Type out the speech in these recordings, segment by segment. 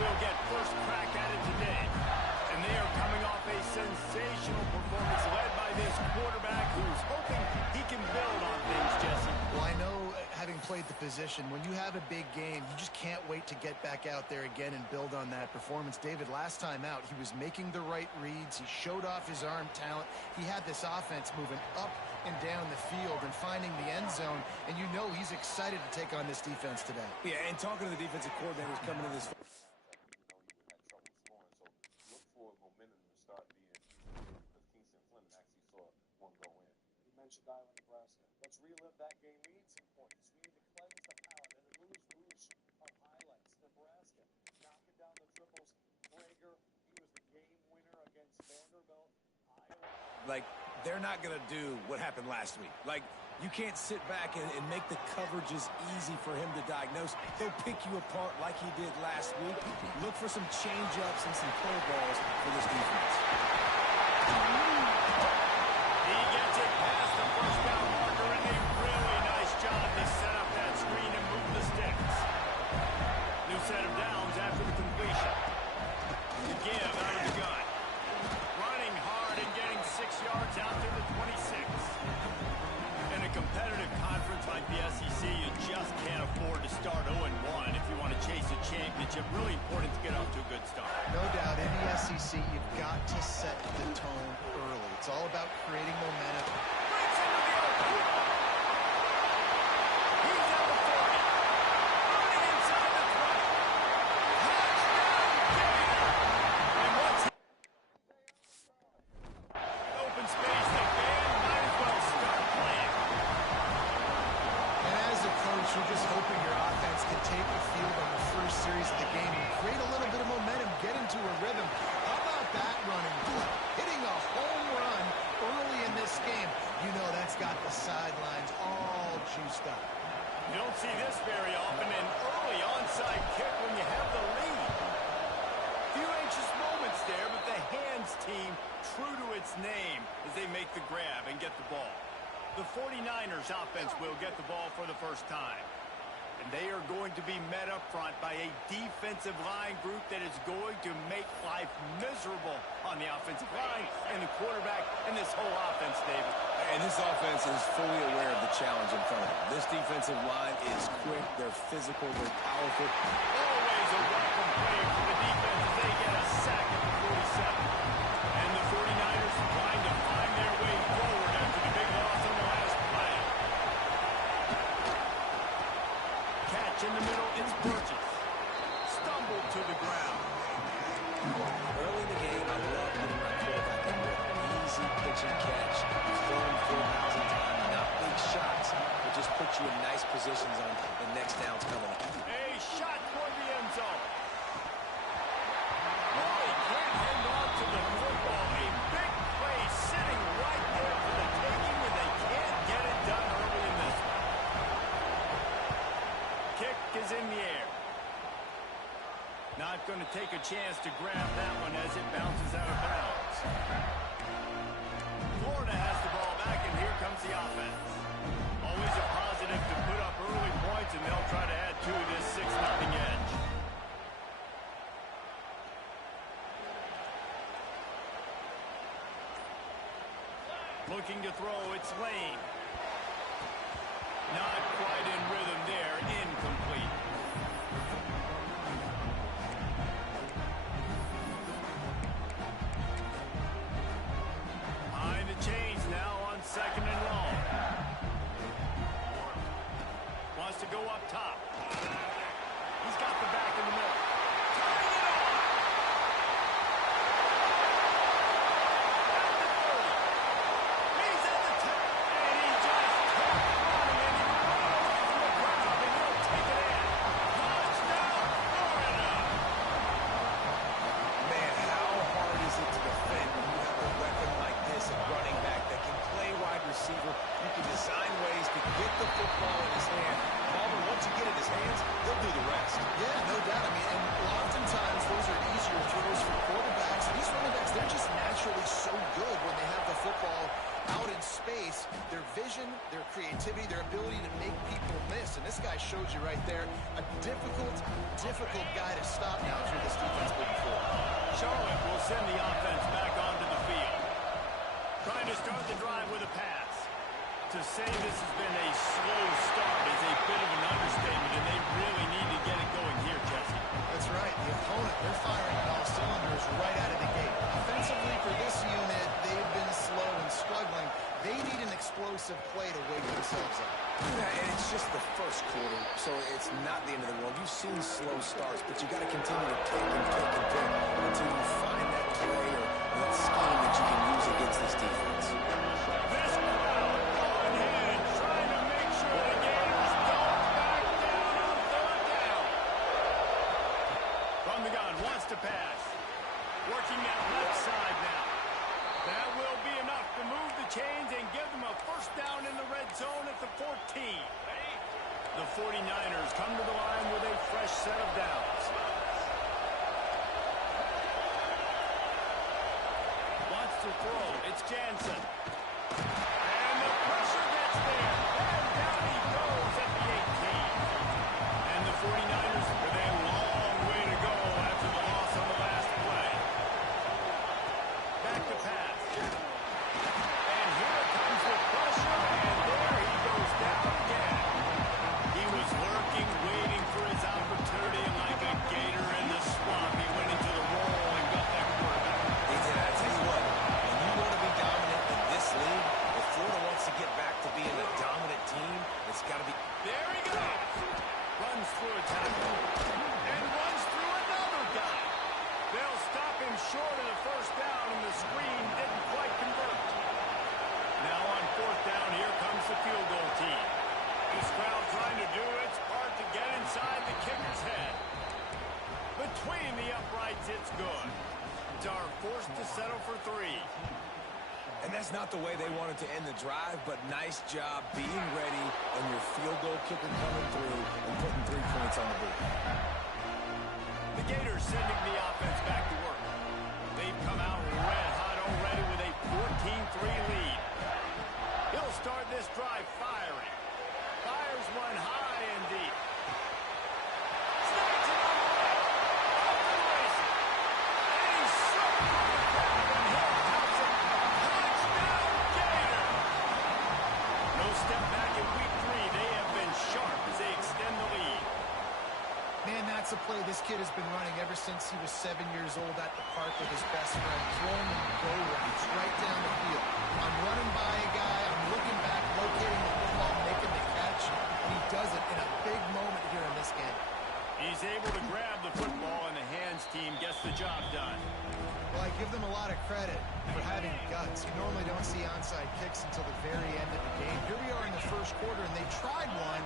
will get first crack at it today. And they are coming off a sensational performance led by this quarterback who's hoping he can build on things, Jesse. Well, I know, having played the position, when you have a big game, you just can't wait to get back out there again and build on that performance. David, last time out, he was making the right reads. He showed off his arm talent. He had this offense moving up and down the field and finding the end zone, and you know he's excited to take on this defense today. Yeah, and talking to the defensive coordinators coming to this. Iowa, Nebraska. Let's relive that game. We need some points. We need to cleanse the palate and a whoosh of highlights. Nebraska knocking down the triples. Prager, he was the game winner against Vanderbilt. Iowa. Like, they're not going to do what happened last week. Like, you can't sit back and make the coverages easy for him to diagnose. He'll pick you apart like he did last week. Look for some change-ups and some curveballs for this defense. He gets it past the first down marker, and a really nice job to set up that screen and move the sticks. New set of downs after the completion. To give out of the gun. Running hard and getting 6 yards out to the 26. In a competitive conference like the SEC, you just can't afford to start 0-1 if you want to chase a championship. Really important to get off to a good start. No doubt, in the SEC, you've got to set the tone early. It's all about creating momentum. Breaks into the open. He's at the 40. Running inside the 20. Touchdown, Gator. And what's open space, the band might as well start playing. And as a coach, you're just hoping your offense can take the field on the first series of the game and create a little bit of momentum, get into a rhythm. How about that running play? Hitting a home run early in this game. You know that's got the sidelines all juiced up. You don't see this very often, an early onside kick when you have the lead. Few anxious moments there, but the hands team true to its name as they make the grab and get the ball. The 49ers offense will get the ball for the first time. And they are going to be met up front by a defensive line group that is going to make life miserable on the offensive line and the quarterback and this whole offense, David. And this offense is fully aware of the challenge in front of them. This defensive line is quick, they're physical, they're powerful. Always a welcome play for the defense as they get a sack at the 47. And the 49ers trying to find their way forward after the big loss on the last play. Catch in the middle, it's Burgess. Stumbled to the ground. Early in the game, I love getting my quarterback in with easy pitch and catch, throwing 4,000 times, not big shots, but just put you in nice positions on the next downs coming up. A shot toward the end zone. Oh, he can't hang on to the football. A big play sitting right there for the taking when they can't get it done early in this one. Kick is in the air. Not going to take a chance to grab that one as it bounces out of bounds. Florida has the ball back, and here comes the offense. Always a positive to put up early points, and they'll try to add to this 6-0 edge. Looking to throw, it's Lane. Not quite in rhythm there, incomplete. Behind the chains now on 2nd and long. Wants to go up top. He's got the back in the middle. Tying it on. At the 30. He's at the 10. And he just kept running, and he runs vision, their creativity, their ability to make people miss. And this guy shows you right there, a difficult guy to stop now through this defense moving forward. Charlotte will send the offense back onto the field. Trying to start the drive with a pass. To say this has been a slow start is a bit of an understatement, and they really need to get it going here, Jesse. That's right. The opponent, they're firing on all cylinders right out of the gate. Offensively for this unit, they've been slow and struggling. They need an explosive play to wake themselves up. Yeah, and it's just the first quarter, so it's not the end of the world. You've seen slow starts, but you got to continue to pick until you find that play or that scheme that you can use against this defense. This crowd on hand, trying to make sure the Gators don't back down on third down. From the gun, wants to pass. Working that left side now. That will be enough to move the chains and give them a first down in the red zone at the 14. The 49ers come to the line with a fresh set of downs. Wants to throw. It's Jansen. And the pressure gets there. And down he goes at the 18. And the 49ers with a long way to go after the loss on the last play. Back to pass. And here comes the pressure, and there he goes down again. He was lurking, waiting for his opportunity, and like a gator in the swamp, he went into the roll and got that quarterback. He did. I tell you what, when you want to be dominant in this league, if Florida wants to get back to being a dominant team, it's got to be... There he goes. Runs through a tackle. And runs through another guy. They'll stop him short of the first down, and the screen didn't quite convert. Now on fourth down, here comes the field goal team. This crowd trying to do its part to get inside the kicker's head. Between the uprights, it's good. Dar forced to settle for 3. And that's not the way they wanted to end the drive, but nice job being ready and your field goal kicker coming through and putting 3 points on the board. The Gators sending the offense back to work. They've come out red hot already with a 14-3 lead. He'll start this drive firing. Fires one high and deep. Snags it on the way. Off and racing. And he's slipped through the crowd, and Hill tops it. Touchdown, Gator! No step back in week 3. They have been sharp as they extend the lead. Man, that's a play this kid has been running ever since he was 7 years old at the park with his best friend, throwing him go routes right down the field. I'm running by a guy, I'm looking back, locating the football, making the catch, and he does it in a big moment here in this game. He's able to grab the football, and the hands team gets the job done. Well, I give them a lot of credit for having guts. You normally don't see onside kicks until the very end of the game. Here we are in the first quarter, and they tried one,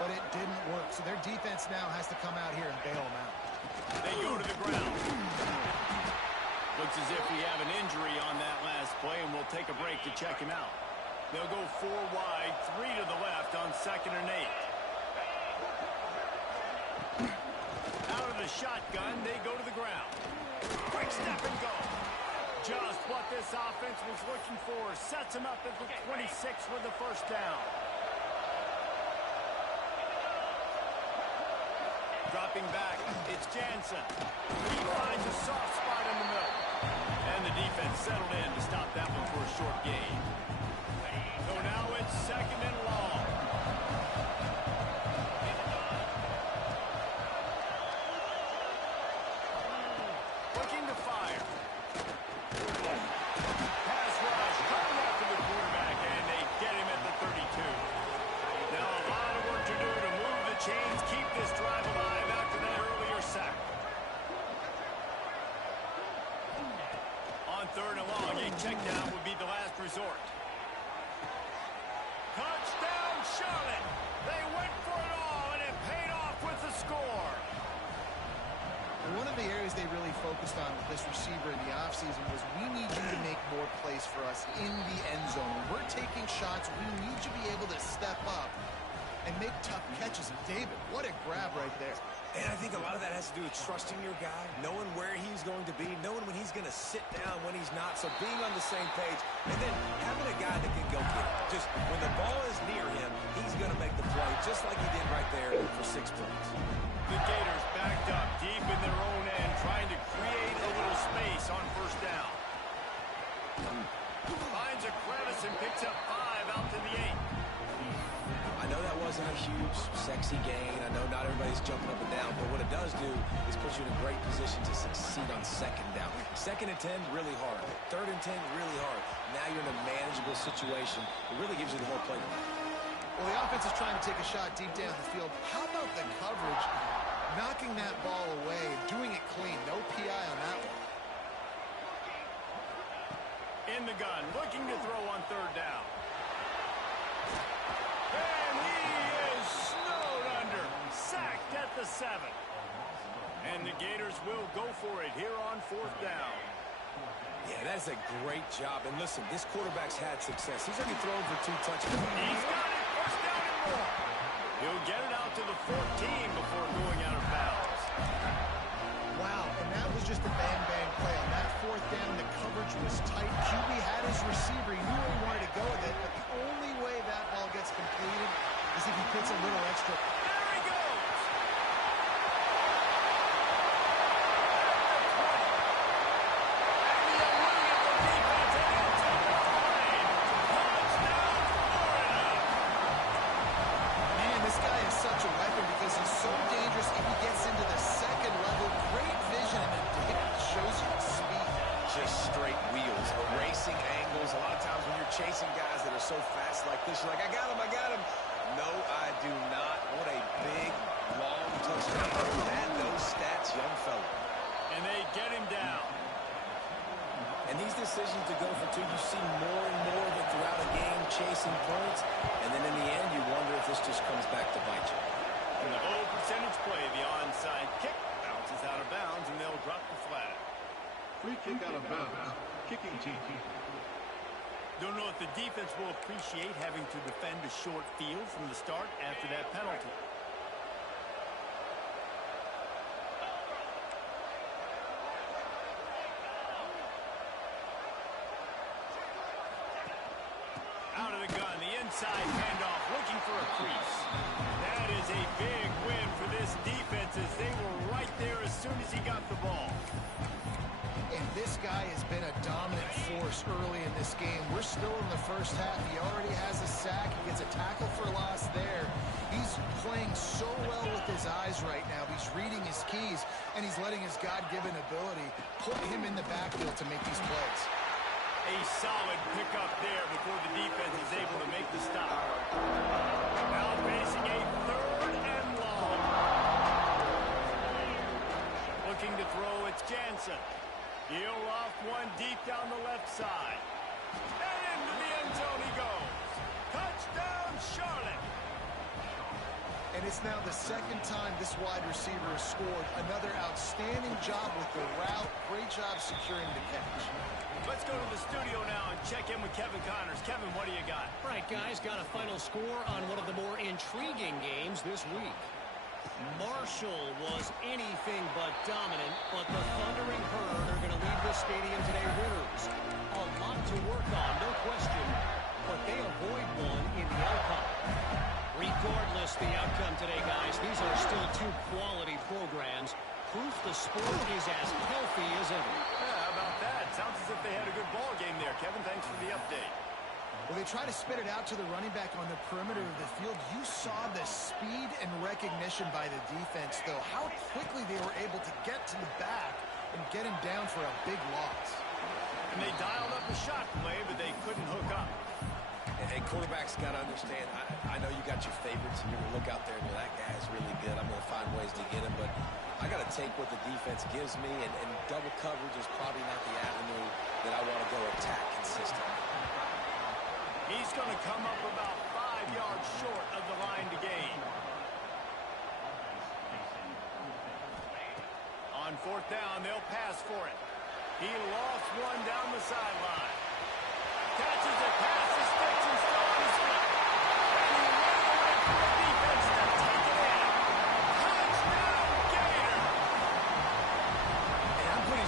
but it didn't work. So their defense now has to come out here and bail them out. They go to the ground. Looks as if we have an injury on that last play, and we'll take a break to check him out. They'll go 4 wide, 3 to the left on 2nd and 8. Out of the shotgun, they go to the ground. Quick step and go. Just what this offense was looking for. Sets him up at the 26 with the first down. Dropping back, it's Jansen. He finds a soft spot in the middle. And the defense settled in to stop that one for a short gain. So now it's 2nd and long. Looking to fire. Pass rush, coming after the quarterback, and they get him at the 32. Now a lot of work to do to move the chains, keep this drive alive after that earlier sack. On 3rd and long, a check down would be the last resort. Touchdown, Charlotte! They went for it all, and it paid off with the score. And one of the areas they really focused on with this receiver in the offseason was we need you to make more plays for us in the end zone. When we're taking shots, we need you to be able to step up and make tough catches. And David, what a grab right there. And I think a lot of that has to do with trusting your guy, knowing where he's going to be, knowing when he's going to sit down, when he's not. So being on the same page, and then having a guy that can go get it. Just when the ball is near him, he's going to make the play, just like he did right there for 6 points. The Gators backed up deep in their own end, trying to create a little space on first down. Finds a crevice and picks up 5 out to the 8. I know that wasn't a huge, sexy gain. I know not everybody's jumping up and down, but what it does do is put you in a great position to succeed on second down. 2nd and 10, really hard. 3rd and 10, really hard. Now you're in a manageable situation. It really gives you the whole play. Well, the offense is trying to take a shot deep down the field. How about the coverage? Knocking that ball away and doing it clean. No PI on that one. In the gun, looking to throw on 3rd down. And he is snowed under. Sacked at the 7. And the Gators will go for it here on 4th down. Yeah, that's a great job. And listen, this quarterback's had success. He's already thrown for 2 touchdowns. He's got it. First down and more. He'll get it out to the 14 before going out of bounds. Wow, and that was just a bang-bang play. On that 4th down, the coverage was tight. QB had his receiver. He knew where he wanted to go with it, but the only way that ball gets completed is if he puts a little extra. There he goes. And he eluded the defense and into the line. Touchdown, Florida. Man, this guy is such a weapon because he's so dangerous if he gets into the 2nd level. Great vision, and it shows you the speed. Just straight wheels, racing angles. A lot of times when you're chasing guys that are so fast like this, you're like, I got him, I got him. No, I do not. What a big, long touchdown. Add those stats, young fella. And they get him down. And these decisions to go for 2, you see more and more of it throughout a game, chasing points. And then in the end, you wonder if this just comes back to bite you. And the low percentage play, the onside kick, bounces out of bounds, and they'll drop the flag. Free kick out of bounds. Kicking team. Don't know if the defense will appreciate having to defend a short field from the start after that penalty. Out of the gun, the inside handoff, looking for a crease. That is a big win for this defense as they were right there as soon as he got the ball. And this guy has been a dominant force early in this game. We're still in the first half. He already has a sack. He gets a tackle for loss there. He's playing so well with his eyes right now. He's reading his keys, and he's letting his God-given ability put him in the backfield to make these plays. A solid pickup there before the defense is able to make the stop. Now facing a 3rd and long. Looking to throw, it's Jansen. He'll loft one deep down the left side. And into the end zone he goes. Touchdown, Charlotte. And it's now the 2nd time this wide receiver has scored. Another outstanding job with the route. Great job securing the catch. Let's go to the studio now and check in with Kevin Connors. Kevin, what do you got? All right, guys, got a final score on one of the more intriguing games this week. Marshall was anything but dominant, but the Thundering Herd are going to leave the stadium today winners. A lot to work on, no question, but they avoid one in the outcome. Regardless the outcome today, guys, these are still 2 quality programs. Proof the sport is as healthy as ever. Yeah, how about that? Sounds as if they had a good ball game there. Kevin, thanks for the update. Well, they try to spit it out to the running back on the perimeter of the field. You saw the speed and recognition by the defense, though. How quickly they were able to get to the back and get him down for a big loss. And they dialed up the shot play, but they couldn't hook up. And quarterbacks got to understand, I know you got your favorites, and you're going to look out there and go, that guy's really good. I'm going to find ways to get him, but I got to take what the defense gives me, and double coverage is probably not the avenue that I want to go attack consistently. He's going to come up about 5 yards short of the line to gain. On 4th down, they'll pass for it. He lost one down the sideline. Catches it, passes, sticks, and still on his feet. And he ran away from the defense to take it in. Touchdown,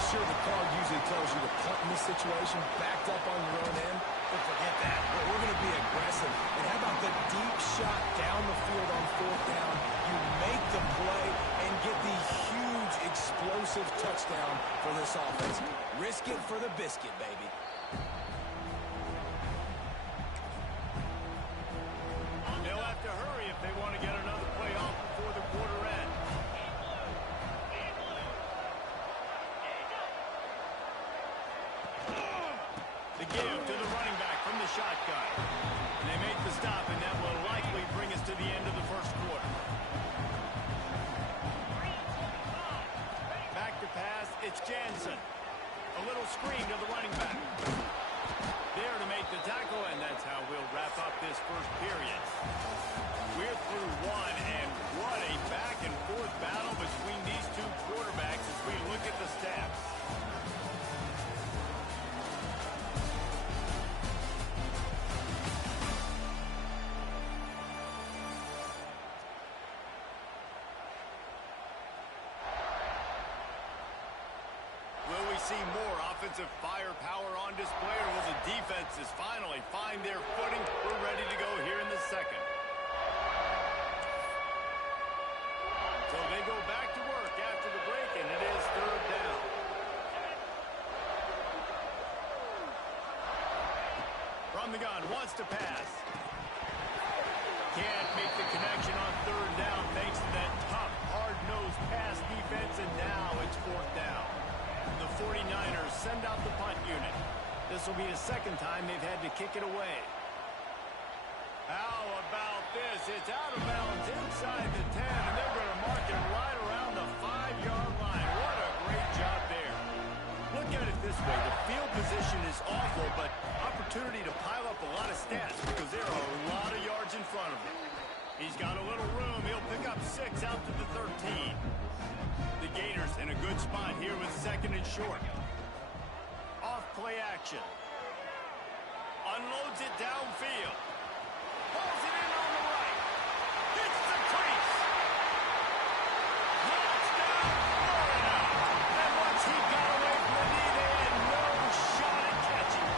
sure the card usually tells you to punt in this situation, backed up on your own end, but forget that. We're going to be aggressive. And how about the deep shot down the field on 4th down? You make the play and get the huge, explosive touchdown for this offense. Risk it for the biscuit, baby. They'll have to hurry if they want to get another play off before the quarter ends. The give to the running back from the shotgun. And they make the stop, and that will likely bring us to the end of the first quarter. Back to pass, it's Jansen. A little screen to the running back. There to make the tackle, and that's how we'll wrap up this first period. We're through one, and what a back-and-forth battle between these two quarterbacks as we look at the stats. Will we see more offensive firepower on display, or will the defenses finally find their footing? We're ready to go here in the second. So they go back to work after the break, and it is 3rd down. From the gun, wants to pass. Can't make the connection on 3rd down thanks to that tough, hard-nosed pass defense, and now it's 4th down. The 49ers send out the punt unit. This will be the second time they've had to kick it away. How about this? It's out of bounds inside the 10, and they're going to mark it right around the 5-yard line. What a great job there. Look at it this way. The field position is awful, but opportunity to pile up a lot of stats because there are a lot of yards in front of him. He's got a little room. He'll pick up 6 out to the 13. The Gators in a good spot here with 2nd and short. Off play action. Unloads it downfield. Pulls it in on the right. Hits the crease. Touchdown, Florida. And once he got away from the knee, they had no shot at catching.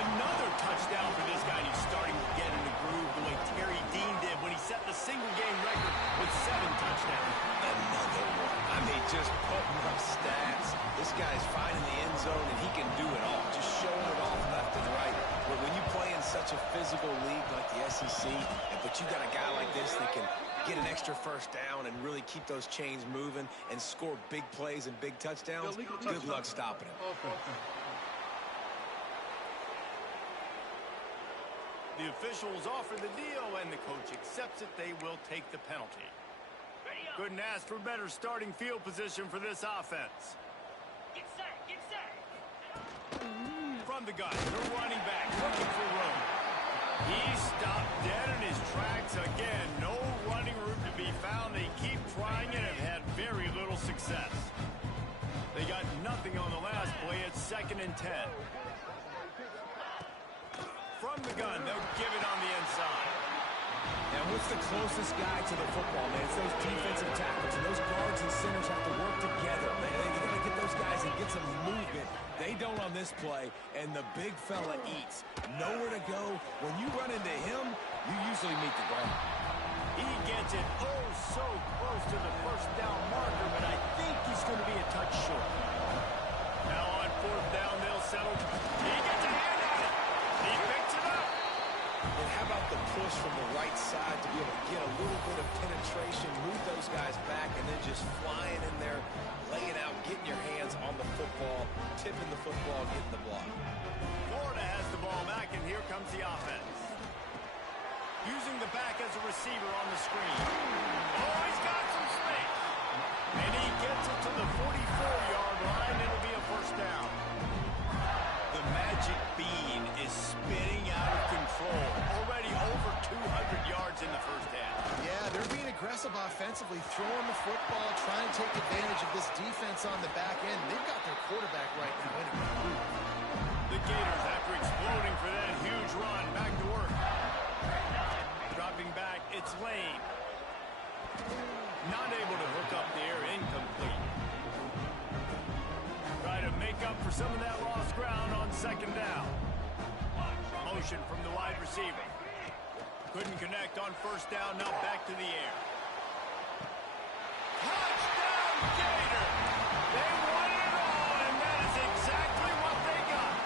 Another touchdown for this guy. He's starting to get in the groove the way Terry Dean did when he set the single-game record with 7 touchdowns. Another one. I mean, just putting up stats. This guy's finding the end zone, and he can do it all. Just showing it off left and right. But when you play in such a physical league like the SEC, but you got a guy like this that can get an extra 1st down and really keep those chains moving and score big plays and big touchdowns, good luck stopping him. The officials offer the deal, and the coach accepts it. They will take the penalty. Couldn't ask for better starting field position for this offense. Get set, get set. From the gun, the running back looking for room. He stopped dead in his tracks again. No running room to be found. They keep trying and have had very little success. They got nothing on the last play. It's 2nd and 10. From the gun, they'll give it on the inside. Now, what's the closest guy to the football, man? It's those defensive tackles, and those guards and centers have to work together. They got to get those guys and get some movement. They don't on this play, and the big fella eats. Nowhere to go. When you run into him, you usually meet the ground. He gets it oh so close to the 1st down marker, but I think he's going to be a touch short. Now on 4th down, they'll settle. He gets a hand on it. He picks it up. And how about the push from the right side to be able to get a little bit of penetration, move those guys back, and then just flying in there, laying out, getting your hands on the football, tipping the football, getting the block. Florida has the ball back, and here comes the offense. Using the back as a receiver on the screen. Oh, he's got some space. And he gets it to the 44-yard line. It'll be a 1st down. The magic bean is spinning out of control. Already over 200 yards in the 1st half. Yeah, they're being aggressive offensively, throwing the football, trying to take advantage of this defense on the back end. They've got their quarterback right now in a groove. The Gators, after exploding for that huge run, back to work. Dropping back, it's Lane. Not able to hook up there, incomplete. make up for some of that lost ground on second down. Motion from the wide receiver. Couldn't connect on first down, now back to the air. Touchdown, Gator! They won it all, and that is exactly what they got.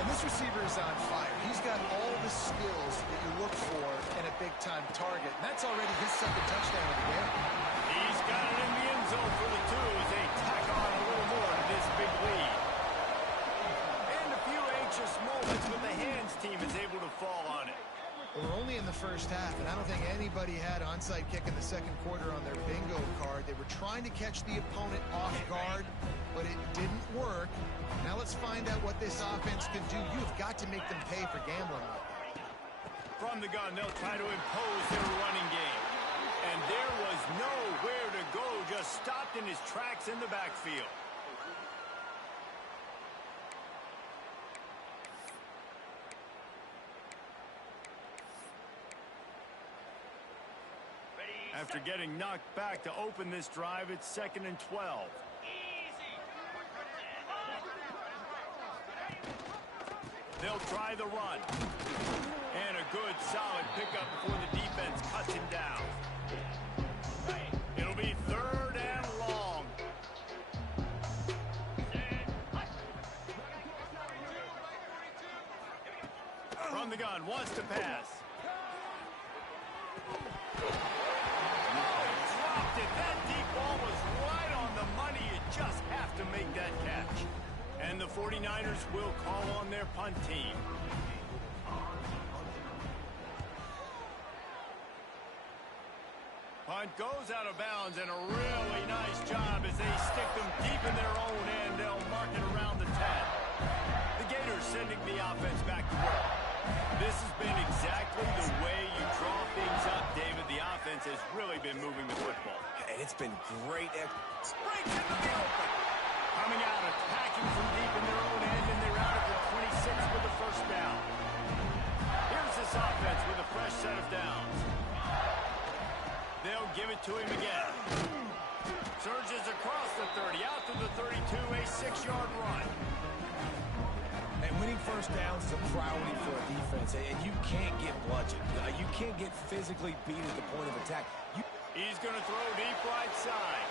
And this receiver is on fire. He's got all the skills that you look for in a big-time target. And that's already his second touchdown of the game. He's got it in the end zone for the two as they tack on a little more to this big lead. And a few anxious moments, but the hands team is able to fall on it. Well, we're only in the first half, and I don't think anybody had onside kick in the second quarter on their bingo card. They were trying to catch the opponent off guard, but it didn't work. Now let's find out what this offense can do. You've got to make them pay for gambling on it. From the gun, they'll try to impose their running game. And there was nowhere to go, just stopped in his tracks in the backfield. After getting knocked back to open this drive, it's 2nd and 12. They'll try the run. And a good, solid pickup before the defense cuts him down. It'll be 3rd and long. From the gun, wants to pass. Dropped it. That deep ball was right on the money. You just have to make that catch. And the 49ers will call on their punt team. Punt goes out of bounds, and a really nice job as they stick them deep in their own end. They'll mark it around the 10. The Gators sending the offense back to work. This has been exactly the way you draw things up, David. The offense has really been moving the football. And it's been great. Breaks into the open. Coming out, attacking from deep in their own end, and they're out at the 26 with the first down. Here's this offense with a fresh set of downs. They'll give it to him again. Surges across the 30, out to the 32, a 6-yard run. And winning first downs is a priority for a defense, and you can't get bludgeoned. You can't get physically beat at the point of attack. He's going to throw deep right side.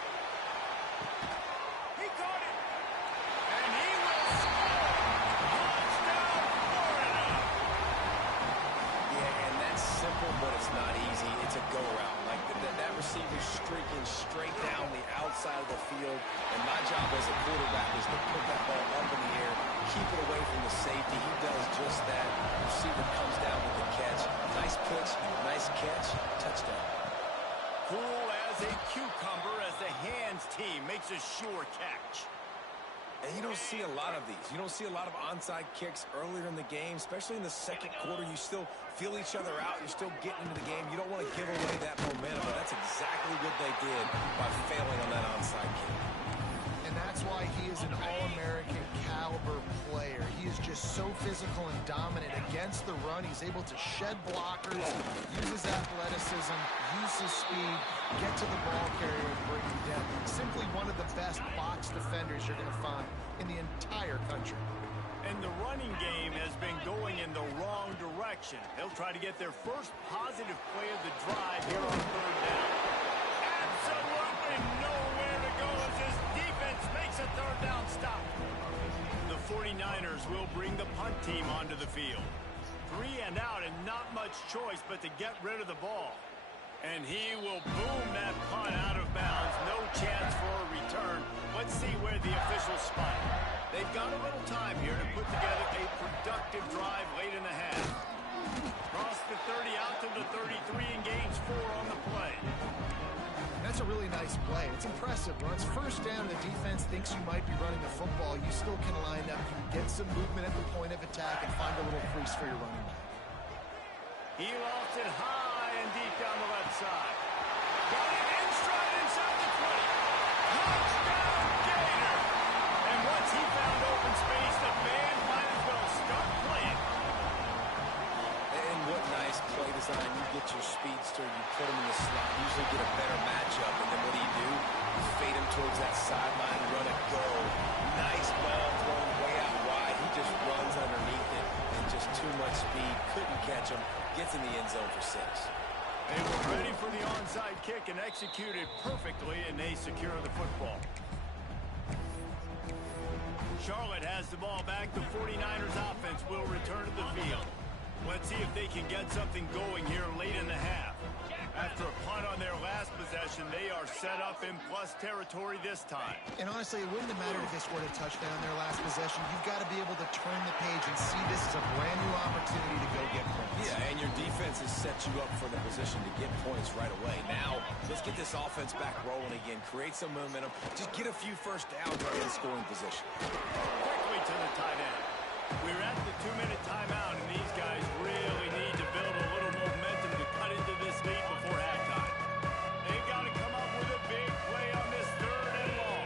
He caught it. And he will score. Touchdown, Florida. Yeah, and that's simple, but it's not easy. It's a go-around. Like that receiver's streaking straight down the outside of the field, and my job as a quarterback is to put that ball up in the air, keep it away from the safety. He does just that. The receiver comes down with the catch. Nice pitch, nice catch, touchdown. Cool as a cucumber as the hands team makes a sure catch. And you don't see a lot of these. You don't see a lot of onside kicks earlier in the game, especially in the second quarter. You still feel each other out. You're still getting into the game. You don't want to give away that momentum, but that's exactly what they did by failing on that onside kick. And that's why he is an All-American caliber player. He is just so physical and dominant against the run. He's able to shed blockers, use his athleticism, use his speed, get to the ball carrier and bring him down. Simply one of the best box defenders you're going to find in the entire country. And the running game has been going in the wrong direction. They'll try to get their first positive play of the drive here on 3rd down. Absolutely nowhere to go as this defense makes a 3rd down stop. The 49ers will bring the punt team onto the field. 3 and out and not much choice but to get rid of the ball. And he will boom that punt out of bounds. No chance for a return. Let's see where the officials spot. They've got a little time here to put together a productive drive late in the half. Cross the 30 out to the 33 and gains 4 on the play. That's a really nice play. It's impressive. When it's first down, the defense thinks you might be running the football. You still can line up, you can get some movement at the point of attack and find a little crease for your running back. He lofts it high and deep down the left side. Got it in stride inside the 20. Touchdown, Gator! And once he found open space, the band might as well start playing. And what nice play design. You get your speedster, you put him in the slot, usually get a better matchup, and then what do? You fade him towards that sideline, run it go. Nice ball thrown way out wide. He just runs underneath it and just too much speed. Couldn't catch him. Gets in the end zone for 6. They were ready for the onside kick and executed perfectly, and they secure the football. Charlotte has the ball back. The 49ers offense will return to the field. Let's see if they can get something going here late in the half. After a punt on their last possession, they are set up in plus territory this time. And honestly, it wouldn't have mattered if they scored a touchdown on their last possession. You've got to be able to turn the page and see this as a brand new opportunity to go get points. Yeah, and your defense has set you up for the position to get points right away. Now, let's get this offense back rolling again. Create some momentum. Just get a few first downs right in scoring position. Quickly to the tight end. We're at the 2-minute timeout, and these guys really need to build a little momentum to cut into this lead before halftime. They've got to come up with a big play on this 3rd and long.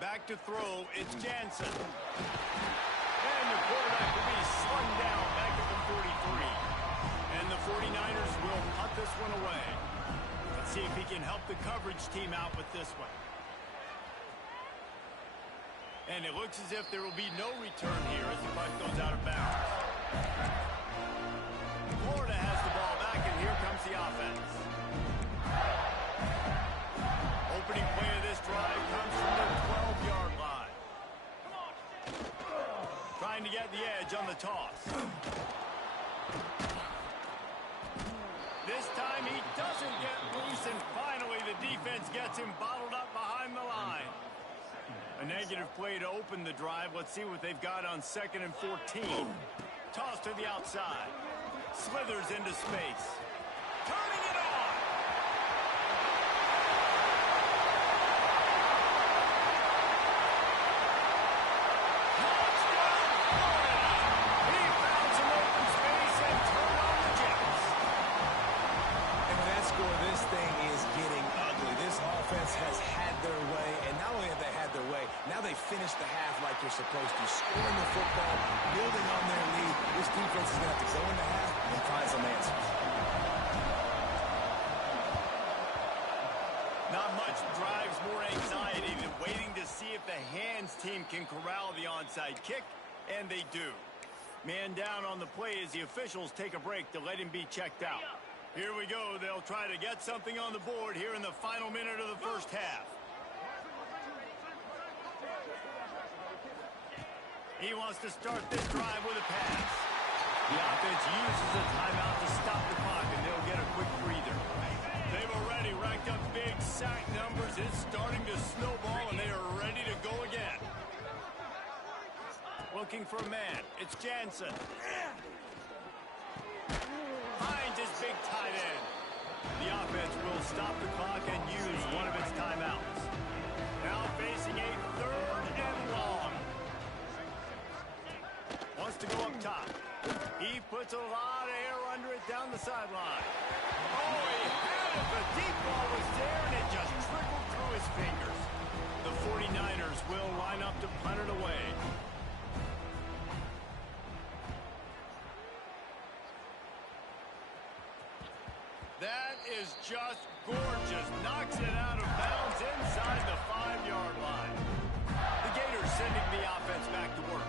Back to throw, it's Jansen. And the quarterback will be slung down back at the 43. And the 49ers will punt this one away. Let's see if he can help the coverage team out with this one. And it looks as if there will be no return here as the puck goes out of bounds. Florida has the ball back, and here comes the offense. Opening play of this drive comes from the 12-yard line. Trying to get the edge on the toss. This time he doesn't get loose, and finally the defense gets him bottled up behind the line. A negative play to open the drive. Let's see what they've got on 2nd and 14. Toss to the outside. Slithers into space. Turning it on. Touchdown, Florida. He found some open space and turned on the Jets. And with that score, this thing is getting ugly. This offense has had their way, and not only have they had their way, now they finish the half like they're supposed to, scoring the football, building on their lead. This defense is going to have to go into half and find some answers. Not much drives more anxiety than waiting to see if the hands team can corral the onside kick, and they do. Man down on the play as the officials take a break to let him be checked out. Here we go. They'll try to get something on the board here in the final minute of the first half. He wants to start this drive with a pass. The offense uses a timeout to stop the clock, and they'll get a quick breather. They've already racked up big sack numbers. It's starting to snowball, and they are ready to go again. Looking for a man. It's Jansen. Finds his big tight end. The offense will stop the clock and use one of its timeouts. Now facing a 3rd and long. Wants to go up top. He puts a lot of air under it down the sideline. Oh, he had it. The deep ball was there, and it just trickled through his fingers. The 49ers will line up to punt it away. That is just gorgeous. Knocks it out of bounds inside the 5-yard line. The Gators sending the offense back to work.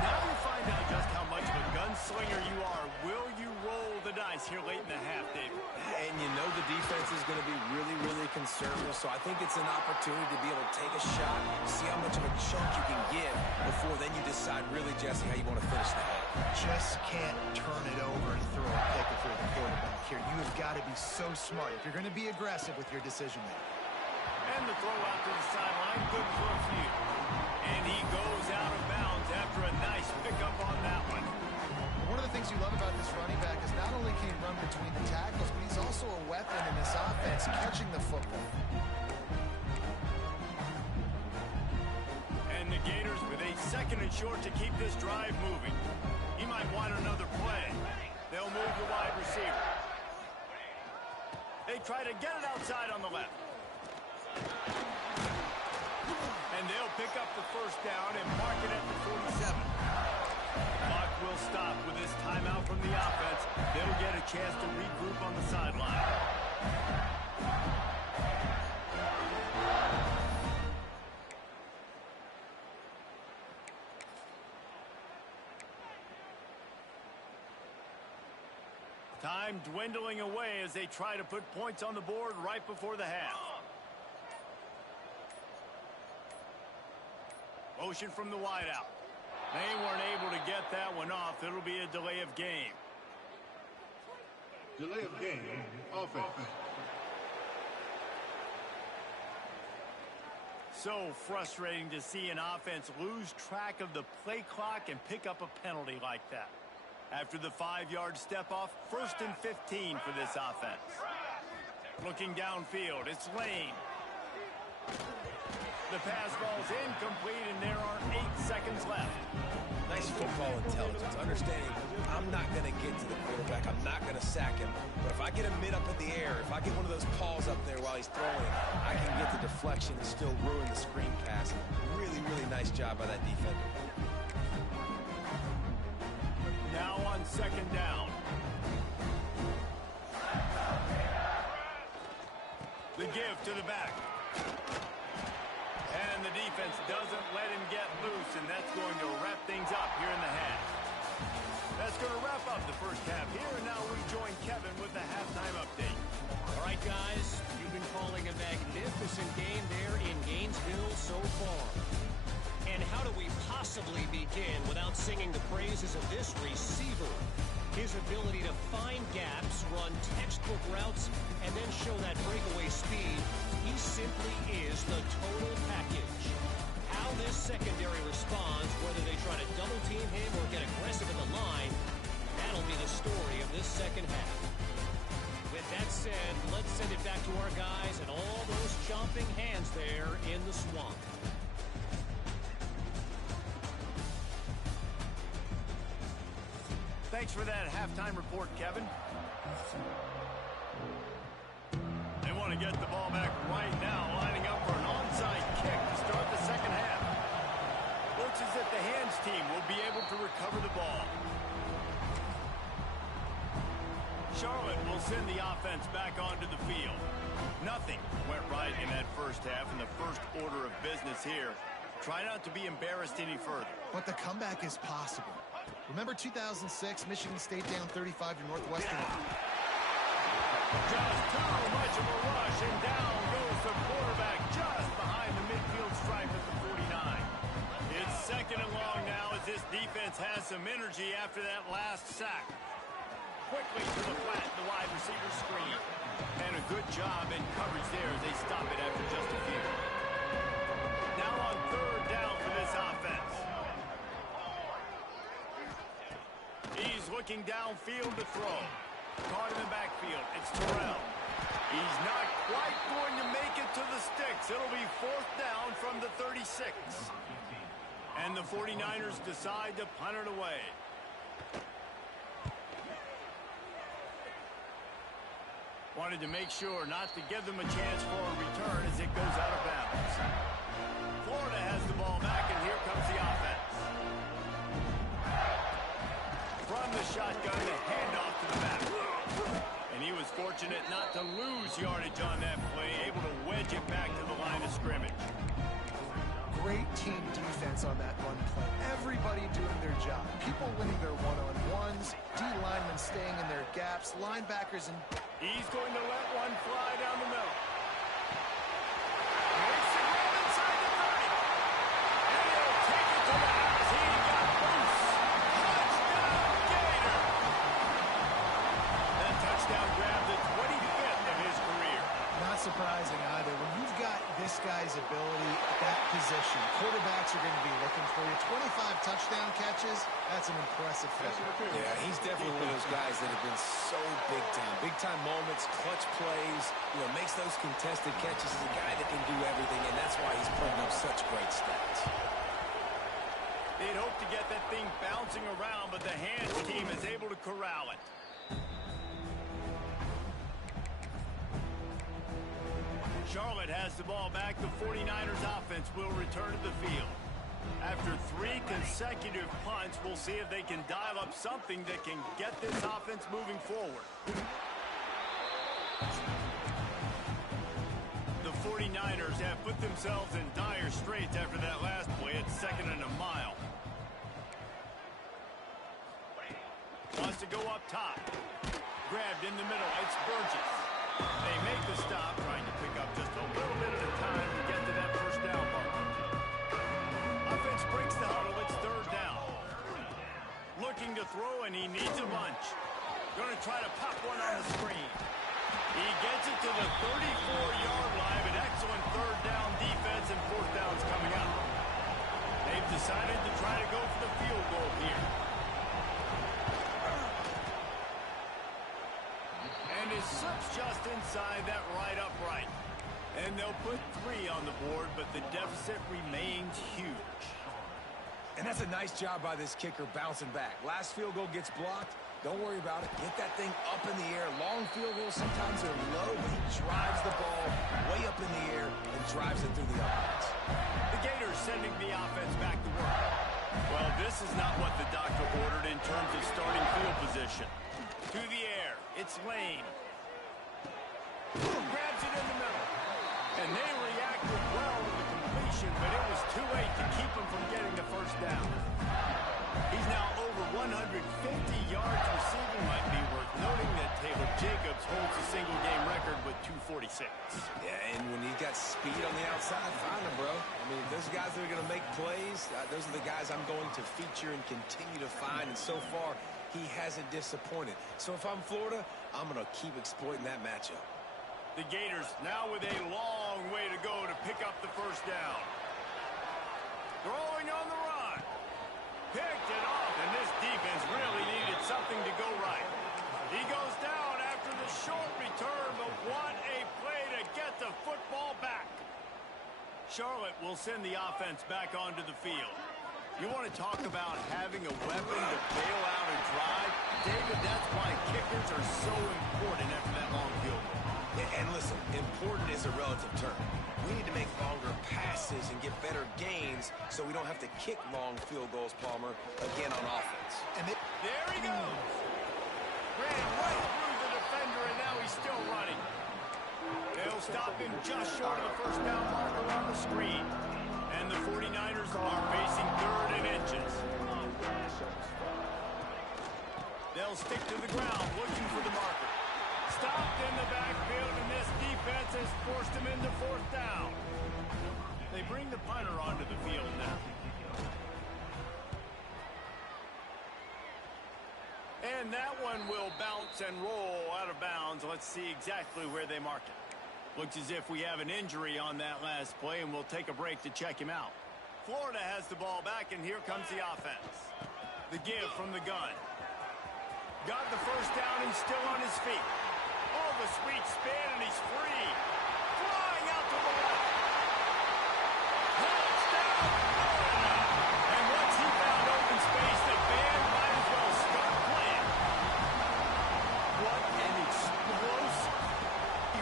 Now you find out just how much of a gunslinger you are. Will you roll the dice here late in the half, David? And you know the defense is going to be really, really conservative, so I think it's an opportunity to be able to take a shot, see how much of a chunk you can give before then you decide really, Jesse, how you want to finish the half. Just can't turn it over and throw a pick if you're the quarterback here. You have got to be so smart if you're going to be aggressive with your decision making. And the throw out to the sideline, good for a few. And he goes out of bounds after a nice pickup on that one. One of the things you love about this running back is not only can he run between the tackles, but he's also a weapon in this offense, catching the football. And the Gators with a 2nd and short to keep this drive moving. He might want another play. They'll move the wide receiver. They try to get it outside on the left. And they'll pick up the first down and mark it at the 47. Clock will stop with this timeout from the offense. They'll get a chance to regroup on the sideline. Time dwindling away as they try to put points on the board right before the half. Motion from the wideout. They weren't able to get that one off. It'll be a delay of game. Delay of game, offense. So frustrating to see an offense lose track of the play clock and pick up a penalty like that. After the 5-yard step off, 1st and 15 for this offense. Looking downfield, it's Lane. The pass ball's incomplete, and there are 8 seconds left. Nice football intelligence, understanding I'm not going to get to the quarterback. I'm not going to sack him. But if I get a mid up in the air, if I get one of those paws up there while he's throwing it, I can get the deflection and still ruin the screen pass. Really, really nice job by that defender. Now on 2nd down. The give to the back. And the defense doesn't let him get loose, and that's going to wrap things up here in the half. That's going to wrap up the first half here, and now we join Kevin with the halftime update. All right, guys, you've been calling a magnificent game there in Gainesville so far. And how do we possibly begin without singing the praises of this receiver? His ability to find gaps, run textbook routes, and then show that breakaway speed, he simply is the total package. How this secondary responds, whether they try to double-team him or get aggressive at the line, that'll be the story of this second half. With that said, let's send it back to our guys and all those chomping hands there in the swamp. Thanks for that halftime report, Kevin. They want to get the ball back right now, lining up for an onside kick to start the second half. Looks as if the hands team will be able to recover the ball. Charlotte will send the offense back onto the field. Nothing went right in that first half, and the first order of business here. Try not to be embarrassed any further. But the comeback is possible. Remember 2006, Michigan State down 35 to Northwestern? Just too much of a rush, and down goes the quarterback just behind the midfield stripe at the 49. It's 2nd and long now as this defense has some energy after that last sack. Quickly to the flat, the wide receiver screen. And a good job in coverage there as they stop it after just a few. Now on 3rd down for this offense. He's looking downfield to throw. Caught in the backfield. It's Terrell. He's not quite going to make it to the sticks. It'll be 4th down from the 36. And the 49ers decide to punt it away. Wanted to make sure not to give them a chance for a return as it goes out of bounds. Florida has the ball back, and here comes the offense. From the shotgun, the handoff to the back. And he was fortunate not to lose yardage on that play, able to wedge it back to the line of scrimmage. Great team defense on that run play. Everybody doing their job. People winning their one-on-ones, D-linemen staying in their gaps, linebackers and... He's going to let one fly down the middle. Makes the grab inside the 30. And he'll take it to the house. He got loose. Touchdown, Gator. That touchdown grabbed the 25th of his career. Not surprising either. When you've got this guy's ability at that position, quarterbacks are going to be looking for you. 25 touchdown catches, that's an impressive figure. Yeah, he's definitely one of those guys that have been so big time. Big time moments, clutch plays, makes those contested catches. He's a guy that can do everything, and that's why he's putting up such great stats. They'd hoped to get that thing bouncing around, but the hands team is able to corral it. Charlotte has the ball back. The 49ers offense will return to the field. After 3 consecutive punts, we'll see if they can dial up something that can get this offense moving forward. 49ers have put themselves in dire straits after that last play at 2nd and a mile. Wants to go up top. Grabbed in the middle. It's Burgess. They make the stop, trying to pick up just a little bit at a time to get to that first down marker. Offense breaks the huddle. It's 3rd down. Looking to throw, and he needs a bunch. Going to try to pop one on the screen. He gets it to the 34-yard line. An excellent 3rd down defense, and 4th down's coming up. They've decided to try to go for the field goal here. And it slips just inside that right upright. And they'll put 3 on the board, but the deficit remains huge. And that's a nice job by this kicker bouncing back. Last field goal gets blocked. Don't worry about it. Get that thing up in the air. Long field goals, sometimes they're low, but he drives the ball way up in the air and drives it through the uprights. The Gators sending the offense back to work. Well, this is not what the doctor ordered in terms of starting field position. To the air. It's Lane. Grabs it in the middle. And they reacted well to the completion, but it was too late to keep him from getting the first down. He's now over 150 yards receiving. Might be worth noting that Taylor Jacobs holds a single-game record with 246. Yeah, and when you got speed on the outside, find him, bro. I mean, those guys that are going to make plays, those are the guys I'm going to feature and continue to find. And so far, he hasn't disappointed. So if I'm Florida, I'm going to keep exploiting that matchup. The Gators now with a long way to go to pick up the first down. Throwing on the run. Picked it off, and this defense really needed something to go right. He goes down after the short return, but what a play to get the football back. Charlotte will send the offense back onto the field. You want to talk about having a weapon to bail out a drive? David, that's why kickers are so important after that long field goal. And listen, important is a relative term. We need to make longer passes and get better gains so we don't have to kick long field goals, Palmer, again on offense. And there he goes. Ran right through the defender, and now he's still running. They'll stop him just short of the first down marker on the screen. And the 49ers are facing 3rd and inches. They'll stick to the ground, looking for the marker. Stopped in the backfield, and this defense has forced him into 4th down. They bring the punter onto the field now. And that one will bounce and roll out of bounds. Let's see exactly where they mark it. Looks as if we have an injury on that last play, and we'll take a break to check him out. Florida has the ball back, and here comes the offense. The give from the gun. Got the first down and still on his feet. Oh, the sweet spin, and he's free. Flying out to the left. Touchdown, Florida! And once he found open space, the band might as well start playing. What an explosive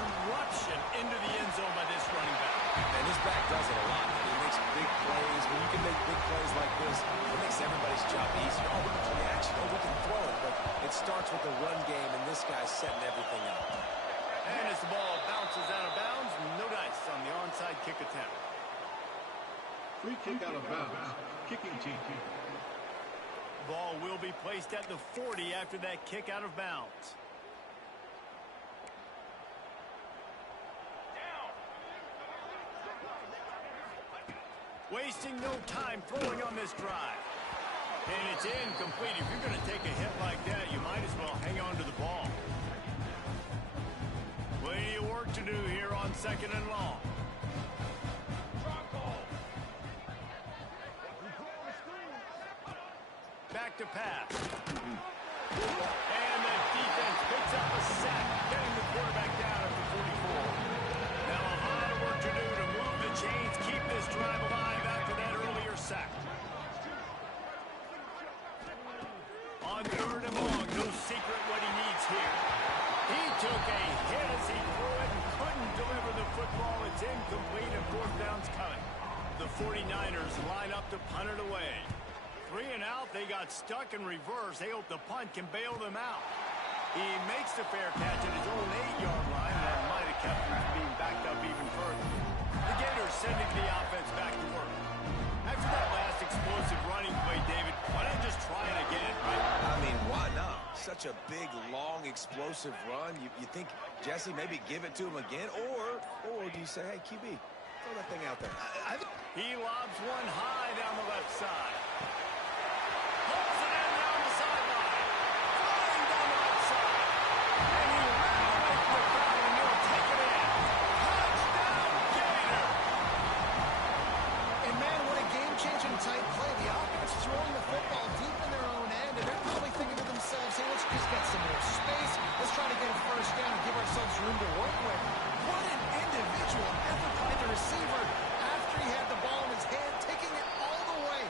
eruption into the end zone by this running back. And this back does it a lot. He makes big plays. When you can make big plays like this, it makes everybody's job easier. Oh, we can play action. Oh, we can throw it. But it starts with the run game, and this guy's setting everything up. And as the ball bounces out of bounds, no dice on the onside kick attempt. Free kick out of bounds. Kicking team. Ball will be placed at the 40 after that kick out of bounds. Wasting no time throwing on this drive. And it's incomplete. If you're going to take a hit like that, you might as well hang on to the ball. Plenty of work to do here on 2nd and long. Back to pass. And the defense picks up a sack, getting the quarterback down at the 44. Now a lot of work to do to move the chains, keep this drive alive after that earlier sack. On 3rd and long, no secret what he needs here. He took a hit as he threw it and couldn't deliver the football. It's incomplete and 4th down's coming. The 49ers line up to punt it away. 3 and out, they got stuck in reverse. They hope the punt can bail them out. He makes the fair catch at his own 8-yard line. That might have kept them from being backed up even further. The Gators sending the offense back to work. After that last explosive running play, David, why not just try it again, right? I mean, why not? Such a big, long, explosive run. You think, Jesse, maybe give it to him again? Or do you say, hey, QB, throw that thing out there? He lobs one high down the left side. Pulls it in down the sideline. Flying down the left side. And he ran away from the crowd and he'll take it in. Touchdown, Gator! And man, what a game-changing type play. The offense throwing the football deep in their own end, and they're probably thinking to themselves, hey, let's just get some more space. Let's try to get a first down and give ourselves room to work with. What an individual effort by the receiver after he had the ball in his hand, taking it all the way,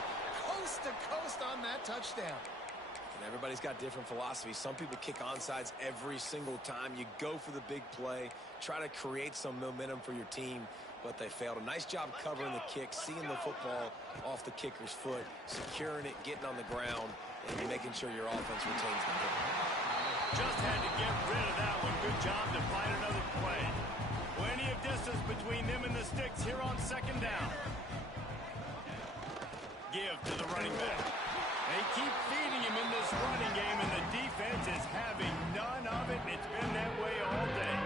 coast to coast on that touchdown. And everybody's got different philosophies. Some people kick onsides every single time. You go for the big play, try to create some momentum for your team, but they failed. A nice job covering the kick, seeing the football off the kicker's foot, securing it, getting on the ground, and making sure your offense retains the football. Just had to get rid of that one. Good job to find another play. Plenty of distance between them and the sticks here on second down. Give to the running back. They keep feeding him in this running game, and the defense is having none of it. It's been that way all day.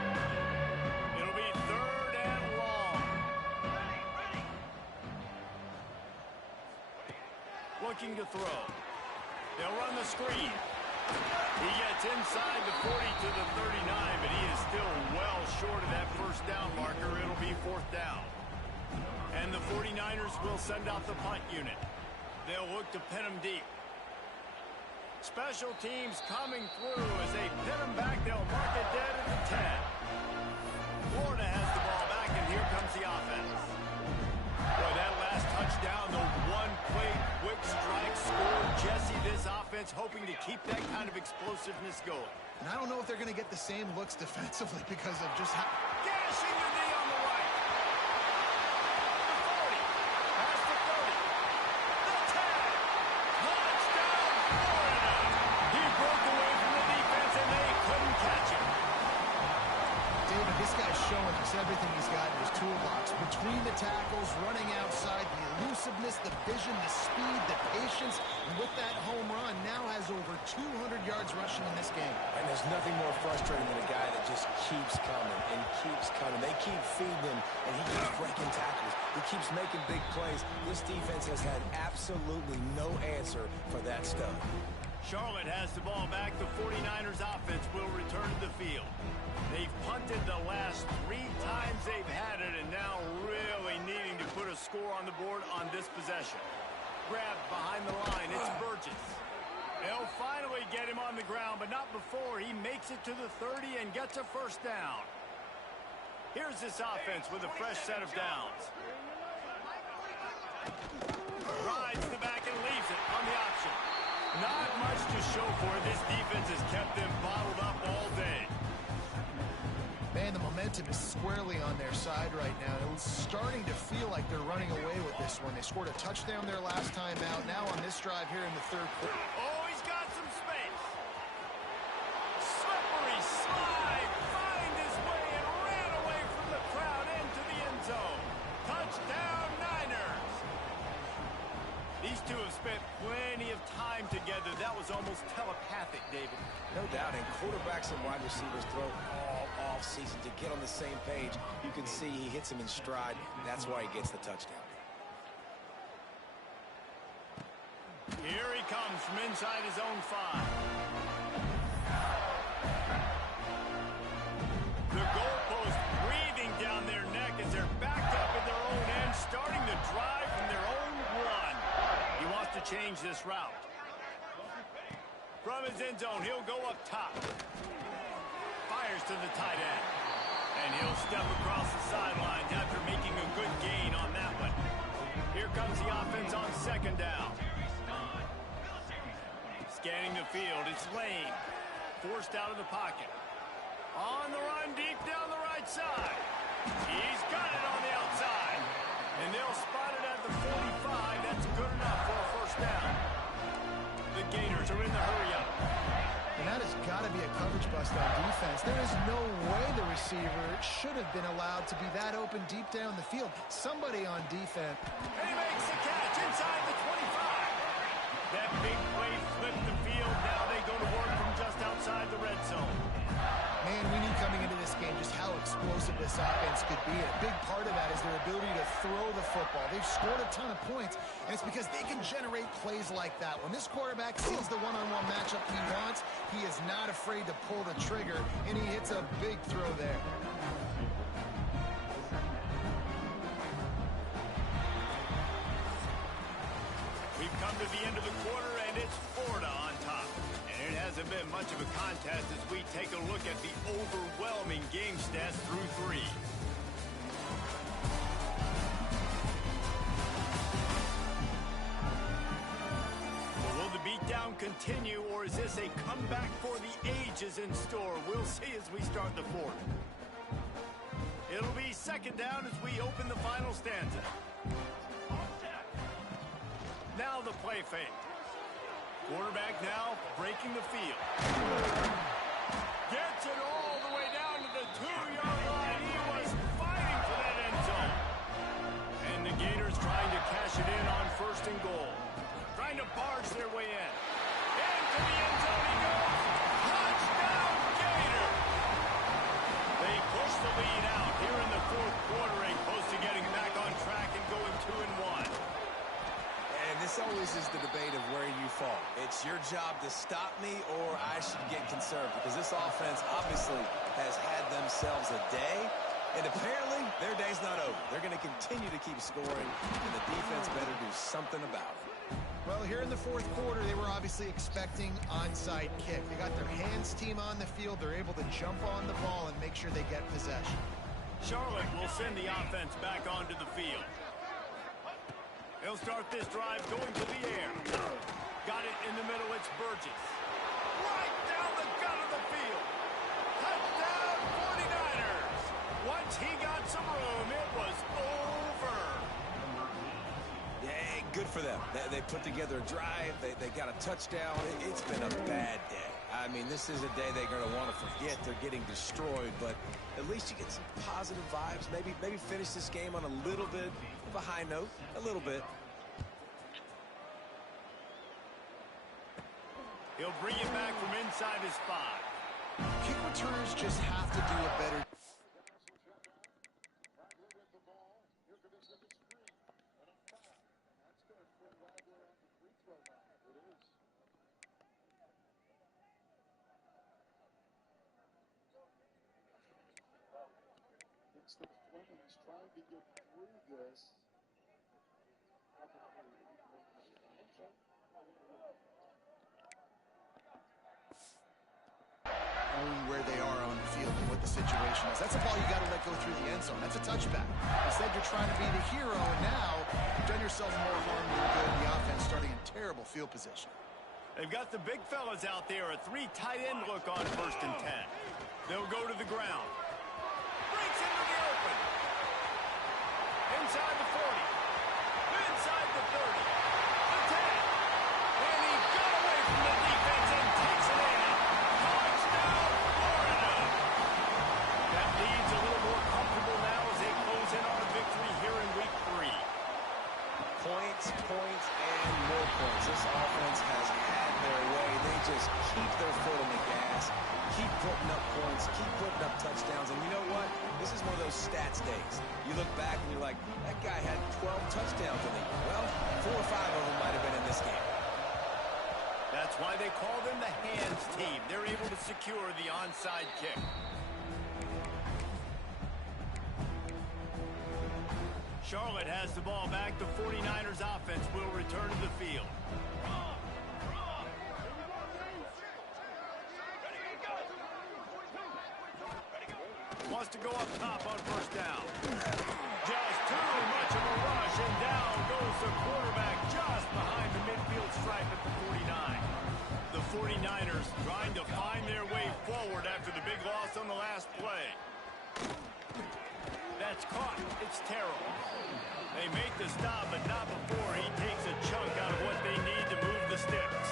It'll be third and long. Looking to throw. They'll run the screen. He gets inside the 40 to the 39, but he is still well short of that first down marker. It'll be fourth down. And the 49ers will send out the punt unit. They'll look to pin him deep. Special teams coming through as they pin him back. They'll mark it dead at the 10. Florida has the ball back, and here comes the offense. Boy, that last touchdown, the one-play quick strike score. Jesse, this offense hoping to keep that kind of explosiveness going. And I don't know if they're going to get the same looks defensively because of just how... Gashing the knee on the right. The 40. Past the 30. The 10. Touchdown, Florida. He broke away from the defense, and they couldn't catch him. David, this guy's showing us everything he's got in his toolbox. Between the tackles, running outside, the elusiveness, the vision, the speed, the patience. And with that home run, now has over 200 yards rushing in this game. And there's nothing more frustrating than a guy that just keeps coming and keeps coming. They keep feeding him, and he keeps breaking tackles. He keeps making big plays. This defense has had absolutely no answer for that stuff. Charlotte has the ball back. The 49ers offense will return to the field. They've punted the last 3 times they've had it, and now really needing to put a score on the board on this possession. Grabbed behind the line. It's Burgess. They'll finally get him on the ground, but not before he makes it to the 30 and gets a first down. Here's this offense with a fresh set of downs. Rides the back and leaves it on the option. Not much to show for it. This defense has kept them bottled up all day. Man, the momentum is squarely on their side right now. It's starting to feel like they're running away with this one. They scored a touchdown their last time out. Now on this drive here in the third quarter. Oh, he's got some space. Slippery slide. Find his way and ran away from the crowd into the end zone. Touchdown, Niners. These two have spent plenty of time together. That was almost telepathic, David. No doubt, and quarterbacks and wide receivers throw all off season to get on the same page. You can see he hits him in stride. That's why he gets the touchdown. Here he comes from inside his own 5. The goalpost breathing down their neck as they're backed up in their own end, starting to drive from their own 1. He wants to change this route. From his end zone, he'll go up top. Fires to the tight end. And he'll step across the sidelines after making a good gain on that one. Here comes the offense on second down. Scanning the field, it's Lane. Forced out of the pocket. On the run, deep down the right side. He's got it on the outside. And they'll spot it at the 45. That's good enough for a first down. The Gators are in the hurry-up. And that has got to be a coverage bust on defense. There is no way the receiver should have been allowed to be that open deep down the field. Somebody on defense. And he makes the catch inside the 25. That big play flipped the field. Now they go to work from just outside the red zone. Man, we knew coming into this game just how explosive this offense could be. A big part of that is their ability to throw the football. They've scored a ton of points, and it's because they can generate plays like that. When this quarterback sees the one-on-one matchup he wants, he is not afraid to pull the trigger, and he hits a big throw there. We've come to the end of the quarter, and it's Florida on top. And it hasn't been much of a contest as we take a look at the overwhelming game stats through 3. Well, will the beatdown continue, or is this a comeback for the ages in store? We'll see as we start the 4th. It'll be second down as we open the final stanza. Now the play fake. Quarterback now breaking the field. Gets it all the way down to the 2-yard line. He was fighting for that end zone. And the Gators trying to cash it in on 1st and goal. Trying to barge their way in. Into the end zone he goes. Touchdown Gator. They push the lead out here in the 4th quarter and close to getting back on track and going 2-1. And this always is the debate of where you fall. It's your job to stop me or I should get conserved, because this offense obviously has had themselves a day, and apparently their day's not over. They're going to continue to keep scoring, and the defense better do something about it. Well, here in the 4th quarter, they were obviously expecting onside kick. They got their hands team on the field. They're able to jump on the ball and make sure they get possession. Charlotte will send the offense back onto the field. They'll start this drive going to the air. Got it in the middle, it's Burgess. Right down the gut of the field. Touchdown 49ers. Once he got some room, it was over. Yeah, good for them. They put together a drive. They got a touchdown. It's been a bad day. I mean, this is a day they're going to want to forget. They're getting destroyed, but at least you get some positive vibes. Maybe finish this game on a little bit of a high note. A little bit. He'll bring it back from inside his 5. Kick returners just have to do a better. Instead of Clemens trying to get through this. Knowing where they are on the field and what the situation is. That's a ball you got to let go through the end zone. That's a touchback. Instead, you're trying to be the hero, and now you've done yourself more harm than you're good in the offense, starting in terrible field position. They've got the big fellas out there, a 3 tight end look on 1st and 10. They'll go to the ground. Breaks into the open. Inside the 40. Inside the 30. The 10. And he got away from the defense and takes it in. Touchdown, Florida. That lead's a little more comfortable now as they close in on a victory here in week 3. Points, and more points. This offense has had their way. They just keep their foot on the gas, keep putting up points, keep putting up touchdowns. And you know what? This is one of those stats days. You look back and you're like, that guy had 12 touchdowns in the year. Well, 4 or 5 of them might have been in this game. That's why they call them the hands team. They're able to secure the onside kick. Charlotte has the ball back. The 49ers offense will return to the field. Wants to go up top on 1st down. Just too much of a rush, and down goes the quarterback just behind the midfield stripe at the 49. The 49ers trying to find their way forward after the big loss on the last play. That's caught. It's Terrell. They make the stop, but not before he takes a chunk out of what they need to move the sticks.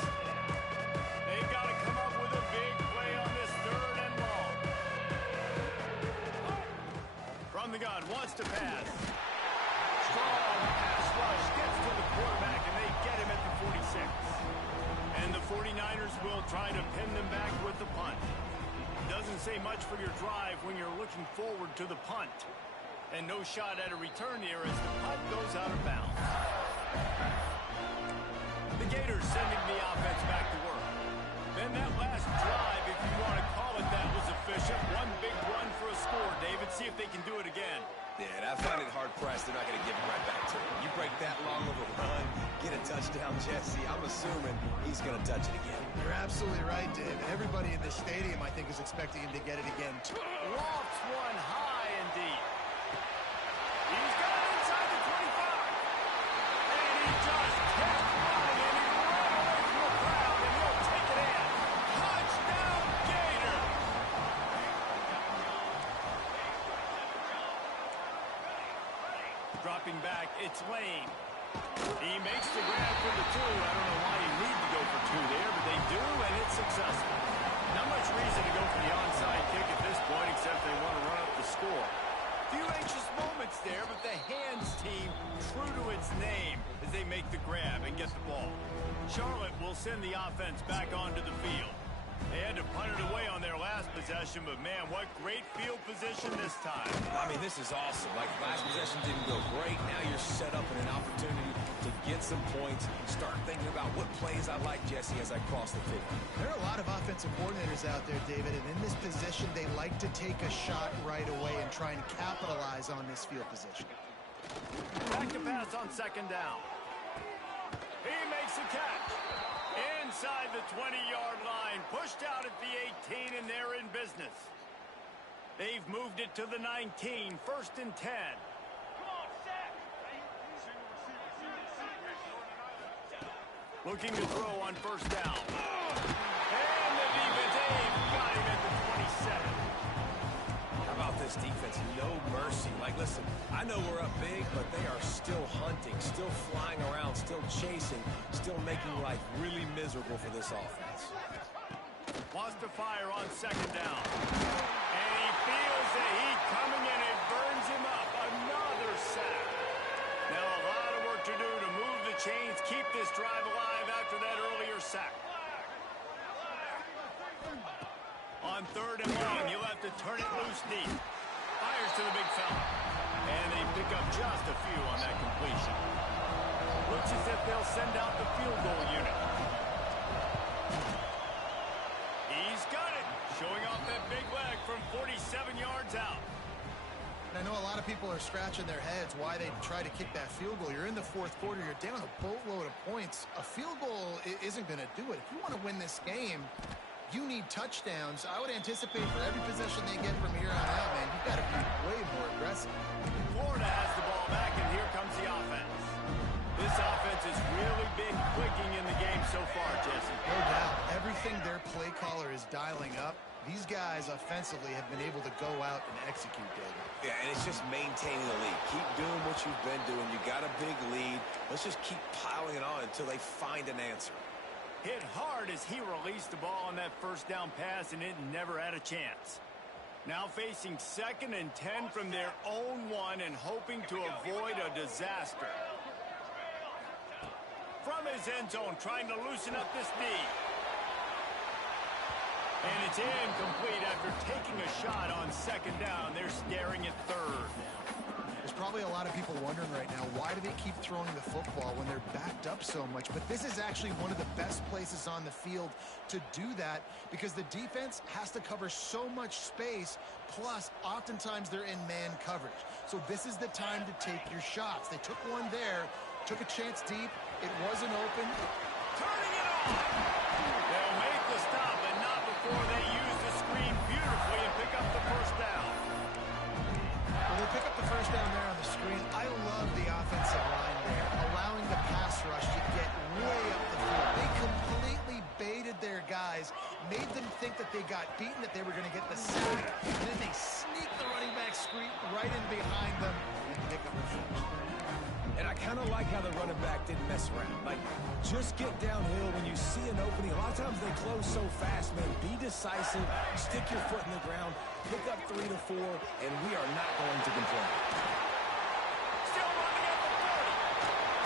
They've got to come up with a big wants to pass. Strong pass rush gets to the quarterback, and they get him at the 46. And the 49ers will try to pin them back with the punt. Doesn't say much for your drive when you're looking forward to the punt. And no shot at a return here as the punt goes out of bounds. The Gators sending the offense back to work. Then that last drive, if you want to call it that, was efficient. One big run for a score, David. See if they can do it again. Yeah, and I find it hard-pressed they're not going to give it right back to him. You break that long of a run, get a touchdown, Jesse, I'm assuming he's going to touch it again. You're absolutely right, Dave. Everybody in the stadium, I think, is expecting him to get it again, too. Lofts one high and deep. He's got it inside the 25. And he just kept running, and he ran away from the crowd, and he'll take it in. Touchdown, Gator! Dropping back, it's Lane. He makes the grab for the 2. I don't know why you need to go for 2 there, but they do, and it's successful. Not much reason to go for the onside kick at this point, except they want to run up the score. Few anxious moments there, but the hands team true to its name as they make the grab and get the ball. Charlotte will send the offense back onto the field. They had to punt it away on their last possession, but man, what great field position this time. I mean, this is awesome. Like, last possession didn't go great. Now you're set up in an opportunity to get some points. Start thinking about what plays I like, Jesse, as I cross the field. There are a lot of offensive coordinators out there, David, and in this position, they like to take a shot right away and try and capitalize on this field position. Back to pass on second down. He makes a catch. Inside the 20-yard line, pushed out at the 18, and they're in business. They've moved it to the 19, first and 10. Looking to throw on first down. And the defense, got him at the 27. How about this defense? No mercy. Like, listen, I know we're up big, but they are still hunting, still flying around, still chasing, still making life really miserable for this offense. Wants to fire on second down. And he feels the heat coming in. It burns him up. Another sack. Now a lot of work to do to move the chains, keep this drive alive after that earlier sack. On third and long, he'll have to turn it loose deep. Fires to the big fella. And they pick up just a few on that completion. Looks as if they'll send out the field goal unit. He's got it. Showing off that big leg from 47 yards out. And I know a lot of people are scratching their heads why they try to kick that field goal. You're in the fourth quarter. You're down a boatload of points. A field goal isn't going to do it. If you want to win this game, you need touchdowns. I would anticipate for every possession they get from here on out, man, you've got to be way more aggressive. Florida has the ball back, and here comes the offense. This offense has really been clicking in the game so far, Jesse. No doubt. Everything their play caller is dialing up, these guys offensively have been able to go out and execute, David. Yeah, and it's just maintaining the lead. Keep doing what you've been doing. You got a big lead. Let's just keep piling it on until they find an answer. Hit hard as he released the ball on that first down pass, and it never had a chance. Now facing second and 10 from their own 1 and hoping to avoid a disaster. From his end zone, trying to loosen up this knee. And it's incomplete after taking a shot on second down. They're staring at third. There's probably a lot of people wondering right now, why do they keep throwing the football when they're backed up so much? But this is actually one of the best places on the field to do that because the defense has to cover so much space, plus oftentimes they're in man coverage. So this is the time to take your shots. They took one there, took a chance deep. It wasn't open. Turning it on! They'll make the stop, but not before they use the screen beautifully and pick up the first down. Well, they pick up the first down there on the screen. I love the offensive line there, allowing the pass rush to get way up the field. They completely baited their guys, made them think that they got beaten, that they were going to get the sack, and then they sneak the running back screen right in behind them and pick up the first. And I kind of like how the running back didn't mess around. Like, just get downhill when you see an opening. A lot of times they close so fast, man. Be decisive, stick your foot in the ground, pick up 3 to 4, and we are not going to complain.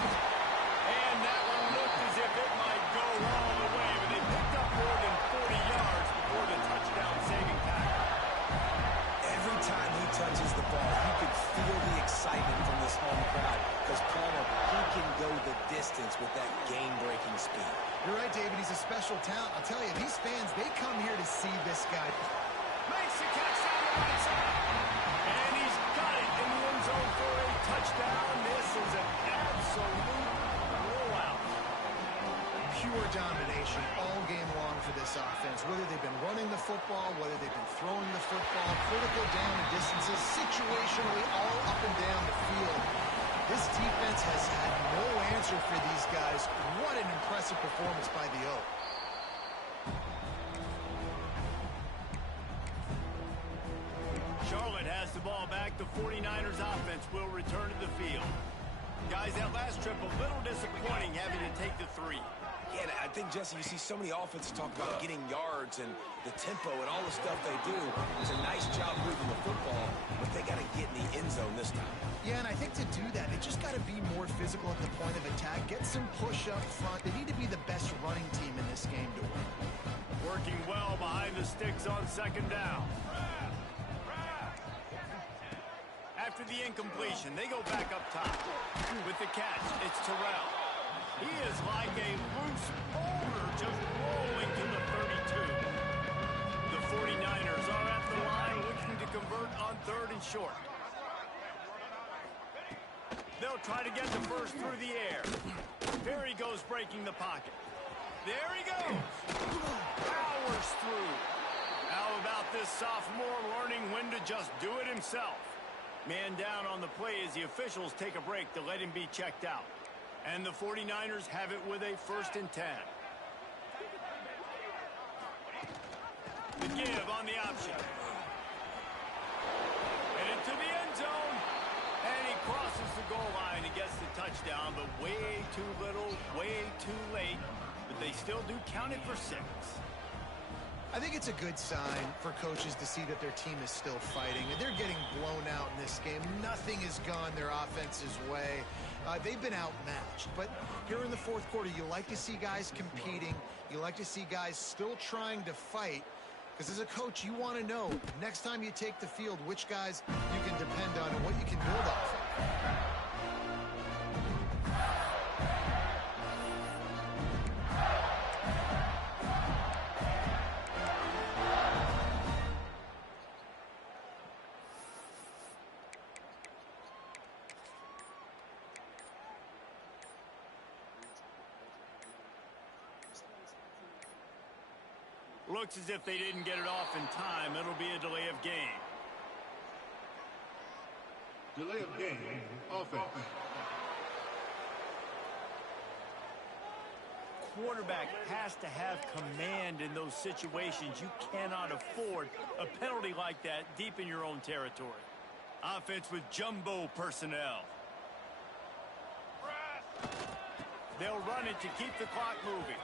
And that one looked as if it might go all the way, but they picked up more than 40 yards before the touchdown-saving tackle. Every time he touches the ball, you can feel the excitement from this home crowd because Palmer, he can go the distance with that game-breaking speed. You're right, David. He's a special talent. I'll tell you, these fans, they come here to see this guy. Makes the catch down the right side. And he's got it in the end zone for a touchdown. This is an absolute blowout. Pure domination all game long for this offense. Whether they've been running the football, whether they've been throwing the football, critical down and distances, situationally all up and down the field. This defense has had no answer for these guys. What an impressive performance by the Oak. Charlotte has the ball back. The 49ers offense will return to the field. Guys, that last trip a little disappointing having to take the 3. Yeah, I think, Jesse, you see so many offenses talk about getting yards and the tempo and all the stuff they do. It's a nice job moving the football, but they got to get in the end zone this time. Yeah, and I think to do that, they just got to be more physical at the point of attack. Get some push up front. They need to be the best running team in this game to win. Working well behind the sticks on second down. After the incompletion, they go back up top. With the catch, it's Terrell. He is like a loose boulder just rolling to the 32. The 49ers are at the line looking to convert on 3rd and short. They'll try to get the first through the air. There he goes breaking the pocket. There he goes. Powers through. How about this sophomore learning when to just do it himself? Man down on the play as the officials take a break to let him be checked out. And the 49ers have it with a 1st and 10. The give on the option. And into the end zone. And he crosses the goal line and gets the touchdown, but way too little, way too late. But they still do count it for 6. I think it's a good sign for coaches to see that their team is still fighting. And they're getting blown out in this game. Nothing has gone their offense's way. They've been outmatched. But here in the 4th quarter, you like to see guys competing. You like to see guys still trying to fight. Because as a coach, you want to know, next time you take the field, which guys you can depend on and what you can build off of. Looks as if they didn't get it off in time. It'll be a delay of game. Delay of game, offense. Quarterback has to have command in those situations. You cannot afford a penalty like that deep in your own territory. Offense with jumbo personnel. They'll run it to keep the clock moving.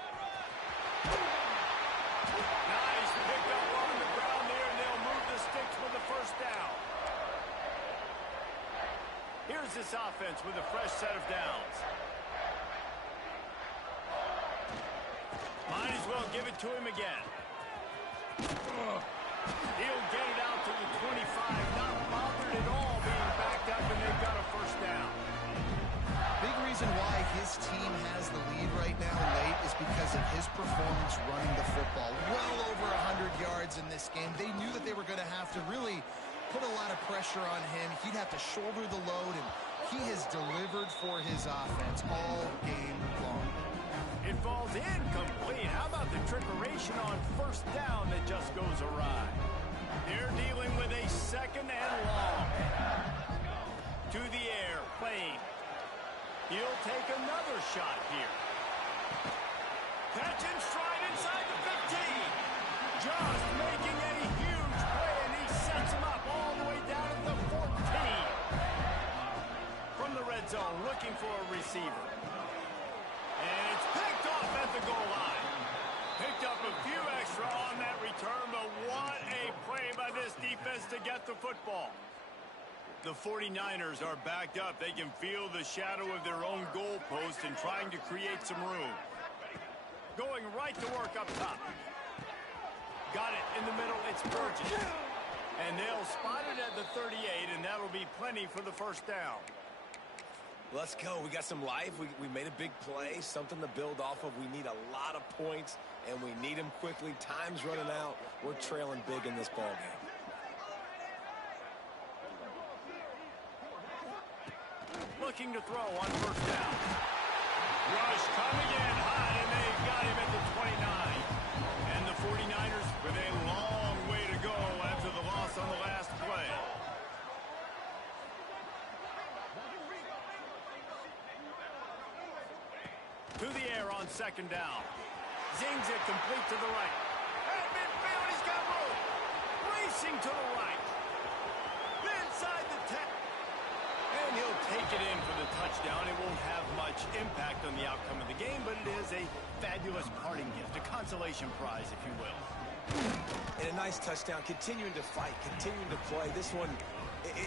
Nice pick up on the ground there, and they'll move the sticks with the 1st down. Here's this offense with a fresh set of downs. Might as well give it to him again. He'll get it out to the 25, not bothered at all being backed up, and they've got a 1st down. Big reason why his team has the lead right now late is because of his performance running the football. Well over 100 yards in this game. They knew that they were going to have to really put a lot of pressure on him. He'd have to shoulder the load, and he has delivered for his offense all game long. It falls incomplete. How about the trickeration on 1st down that just goes awry? They're dealing with a 2nd and long. To the air, playing. He'll take another shot here. Catch and stride inside the 15. Just making a huge play, and he sets him up all the way down at the 14. From the red zone, looking for a receiver. And it's picked off at the goal line. Picked up a few extra on that return, but what a play by this defense to get the football. The 49ers are backed up. They can feel the shadow of their own goalpost and trying to create some room. Going right to work up top. Got it in the middle. It's Burgess. And they'll spot it at the 38, and that'll be plenty for the first down. Let's go. We got some life. We made a big play, something to build off of. We need a lot of points, and we need them quickly. Time's running out. We're trailing big in this ballgame. Looking to throw on first down. Rush coming in hot, and they got him at the 29. And the 49ers with a long way to go after the loss on the last play. To the air on second down. Zings it complete to the right. At midfield, he's got room. Racing to the right. Inside the 10. And he'll take it in for the touchdown. It won't have much impact on the outcome of the game, but it is a fabulous parting gift, a consolation prize, if you will. And a nice touchdown, continuing to fight, continuing to play. This one,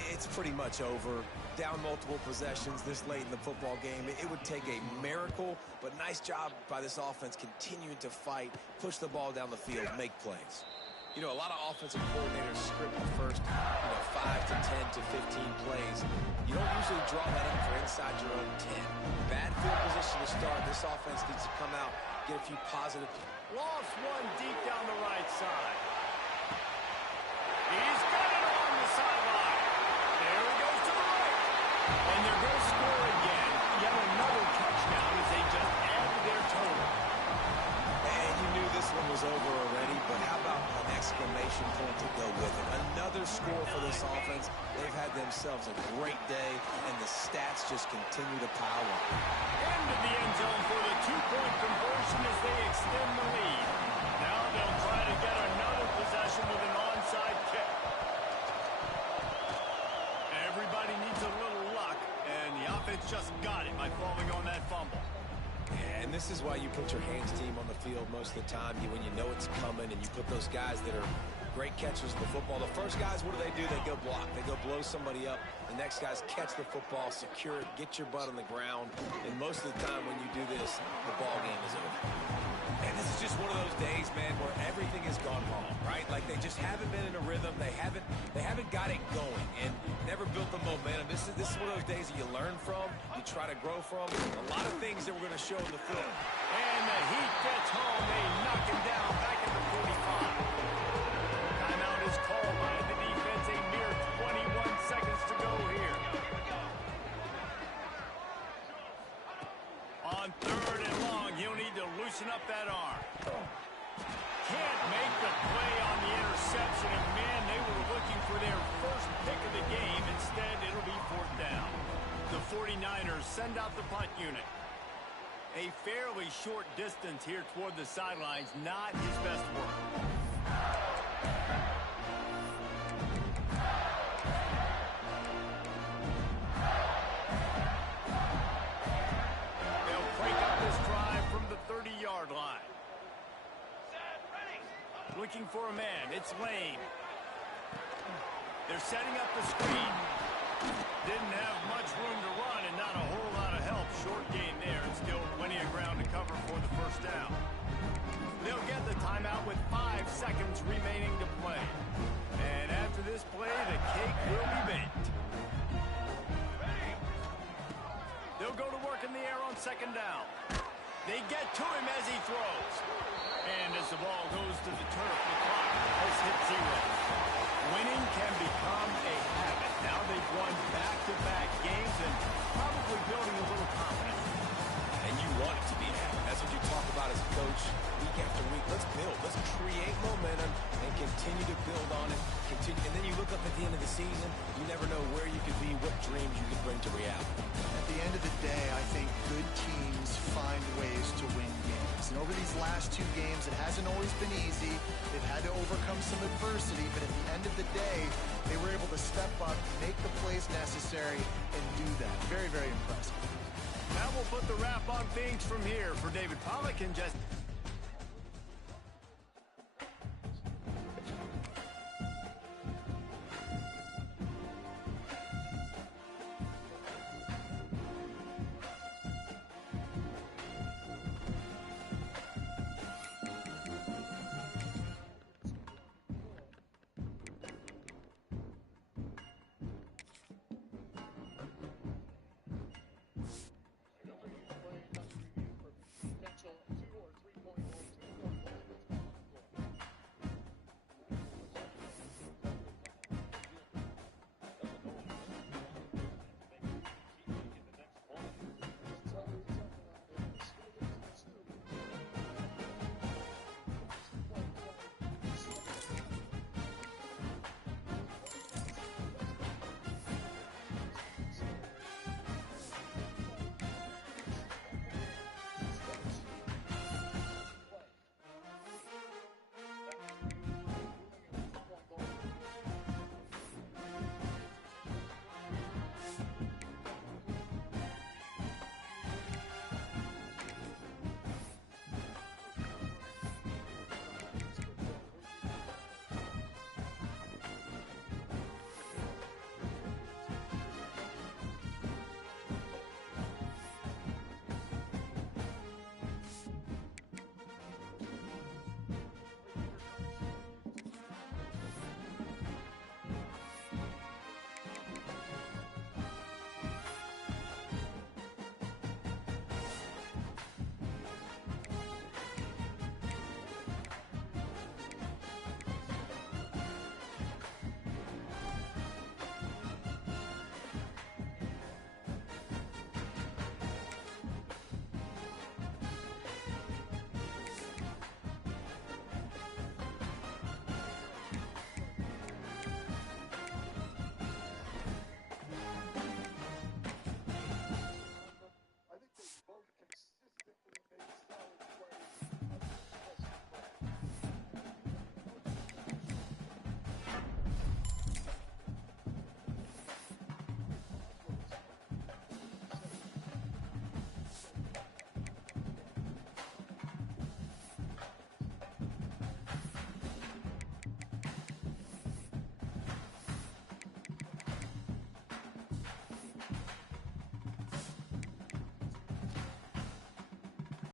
it's pretty much over. Down multiple possessions this late in the football game. It would take a miracle, but nice job by this offense continuing to fight, push the ball down the field, make plays. You know, a lot of offensive coordinators script the first, 5 to 10 to 15 plays. You don't usually draw that up for inside your own 10. Bad field position to start. This offense needs to come out, get a few positive. Lost one deep down the right side. He's got it on the sideline. There he goes to the right. And they're going to score again. Yet another touchdown as they just add to their total. And you knew this one was over already, but how about an exclamation point to go with it? Another score for this offense. They've had themselves a great day, and the stats just continue to pile up. Into the end zone for the two-point conversion as they extend the lead. Now they'll try to get another possession with an onside kick. Everybody needs a little luck, and the offense just got it by falling on that fumble. And this is why you put your hands team on the field most of the time. When you know it's coming and you put those guys that are great catchers of the football. The first guys, what do? They go block. They go blow somebody up. The next guys catch the football, secure it, get your butt on the ground. And most of the time when you do this, the ball game is over. And this is just one of those days, man, where everything has gone wrong, right? Like they just haven't been in a rhythm. They haven't got it going and never built the momentum. This is one of those days that you learn from, you try to grow from. A lot of things that we're going to show in the film. And the Heat gets home. They knock him down back at the 45. Timeout is called by the defense. A mere 21 seconds to go here. On third and long, he'll need to loosen up that arm. Can't make the play on the interception, and man, they were looking for their first pick of the game. Instead, it'll be fourth down. The 49ers send out the punt unit. A fairly short distance here toward the sidelines, not his best work. They'll break up this drive from the 30-yard line. Looking for a man. It's Lane. They're setting up the screen. Didn't have much room to run and not a whole lot of help. Short gain there and still plenty of ground to cover for the first down. They'll get the timeout with 5 seconds remaining to play. And after this play, the cake will be baked. They'll go to work in the air on second down. They get to him as he throws. And as the ball goes to the turf, the clock has hit 0. Winning can become a habit. Now they've won back-to-back games and probably building a little confidence. And you want it to be a habit. That's what you talk about as a coach week after week. Let's build. Let's create momentum and continue to build on it. And then you look up at the end of the season, you never know where you could be, what dreams you could bring to reality. At the end of the day, I think good teams find ways to win games. And over these last 2 games, it hasn't always been easy. They've had to overcome some adversity, but at the end of the day, they were able to step up, make the plays necessary, and do that. Very, very impressive. Now we'll put the wrap on things from here. For David Pollack and just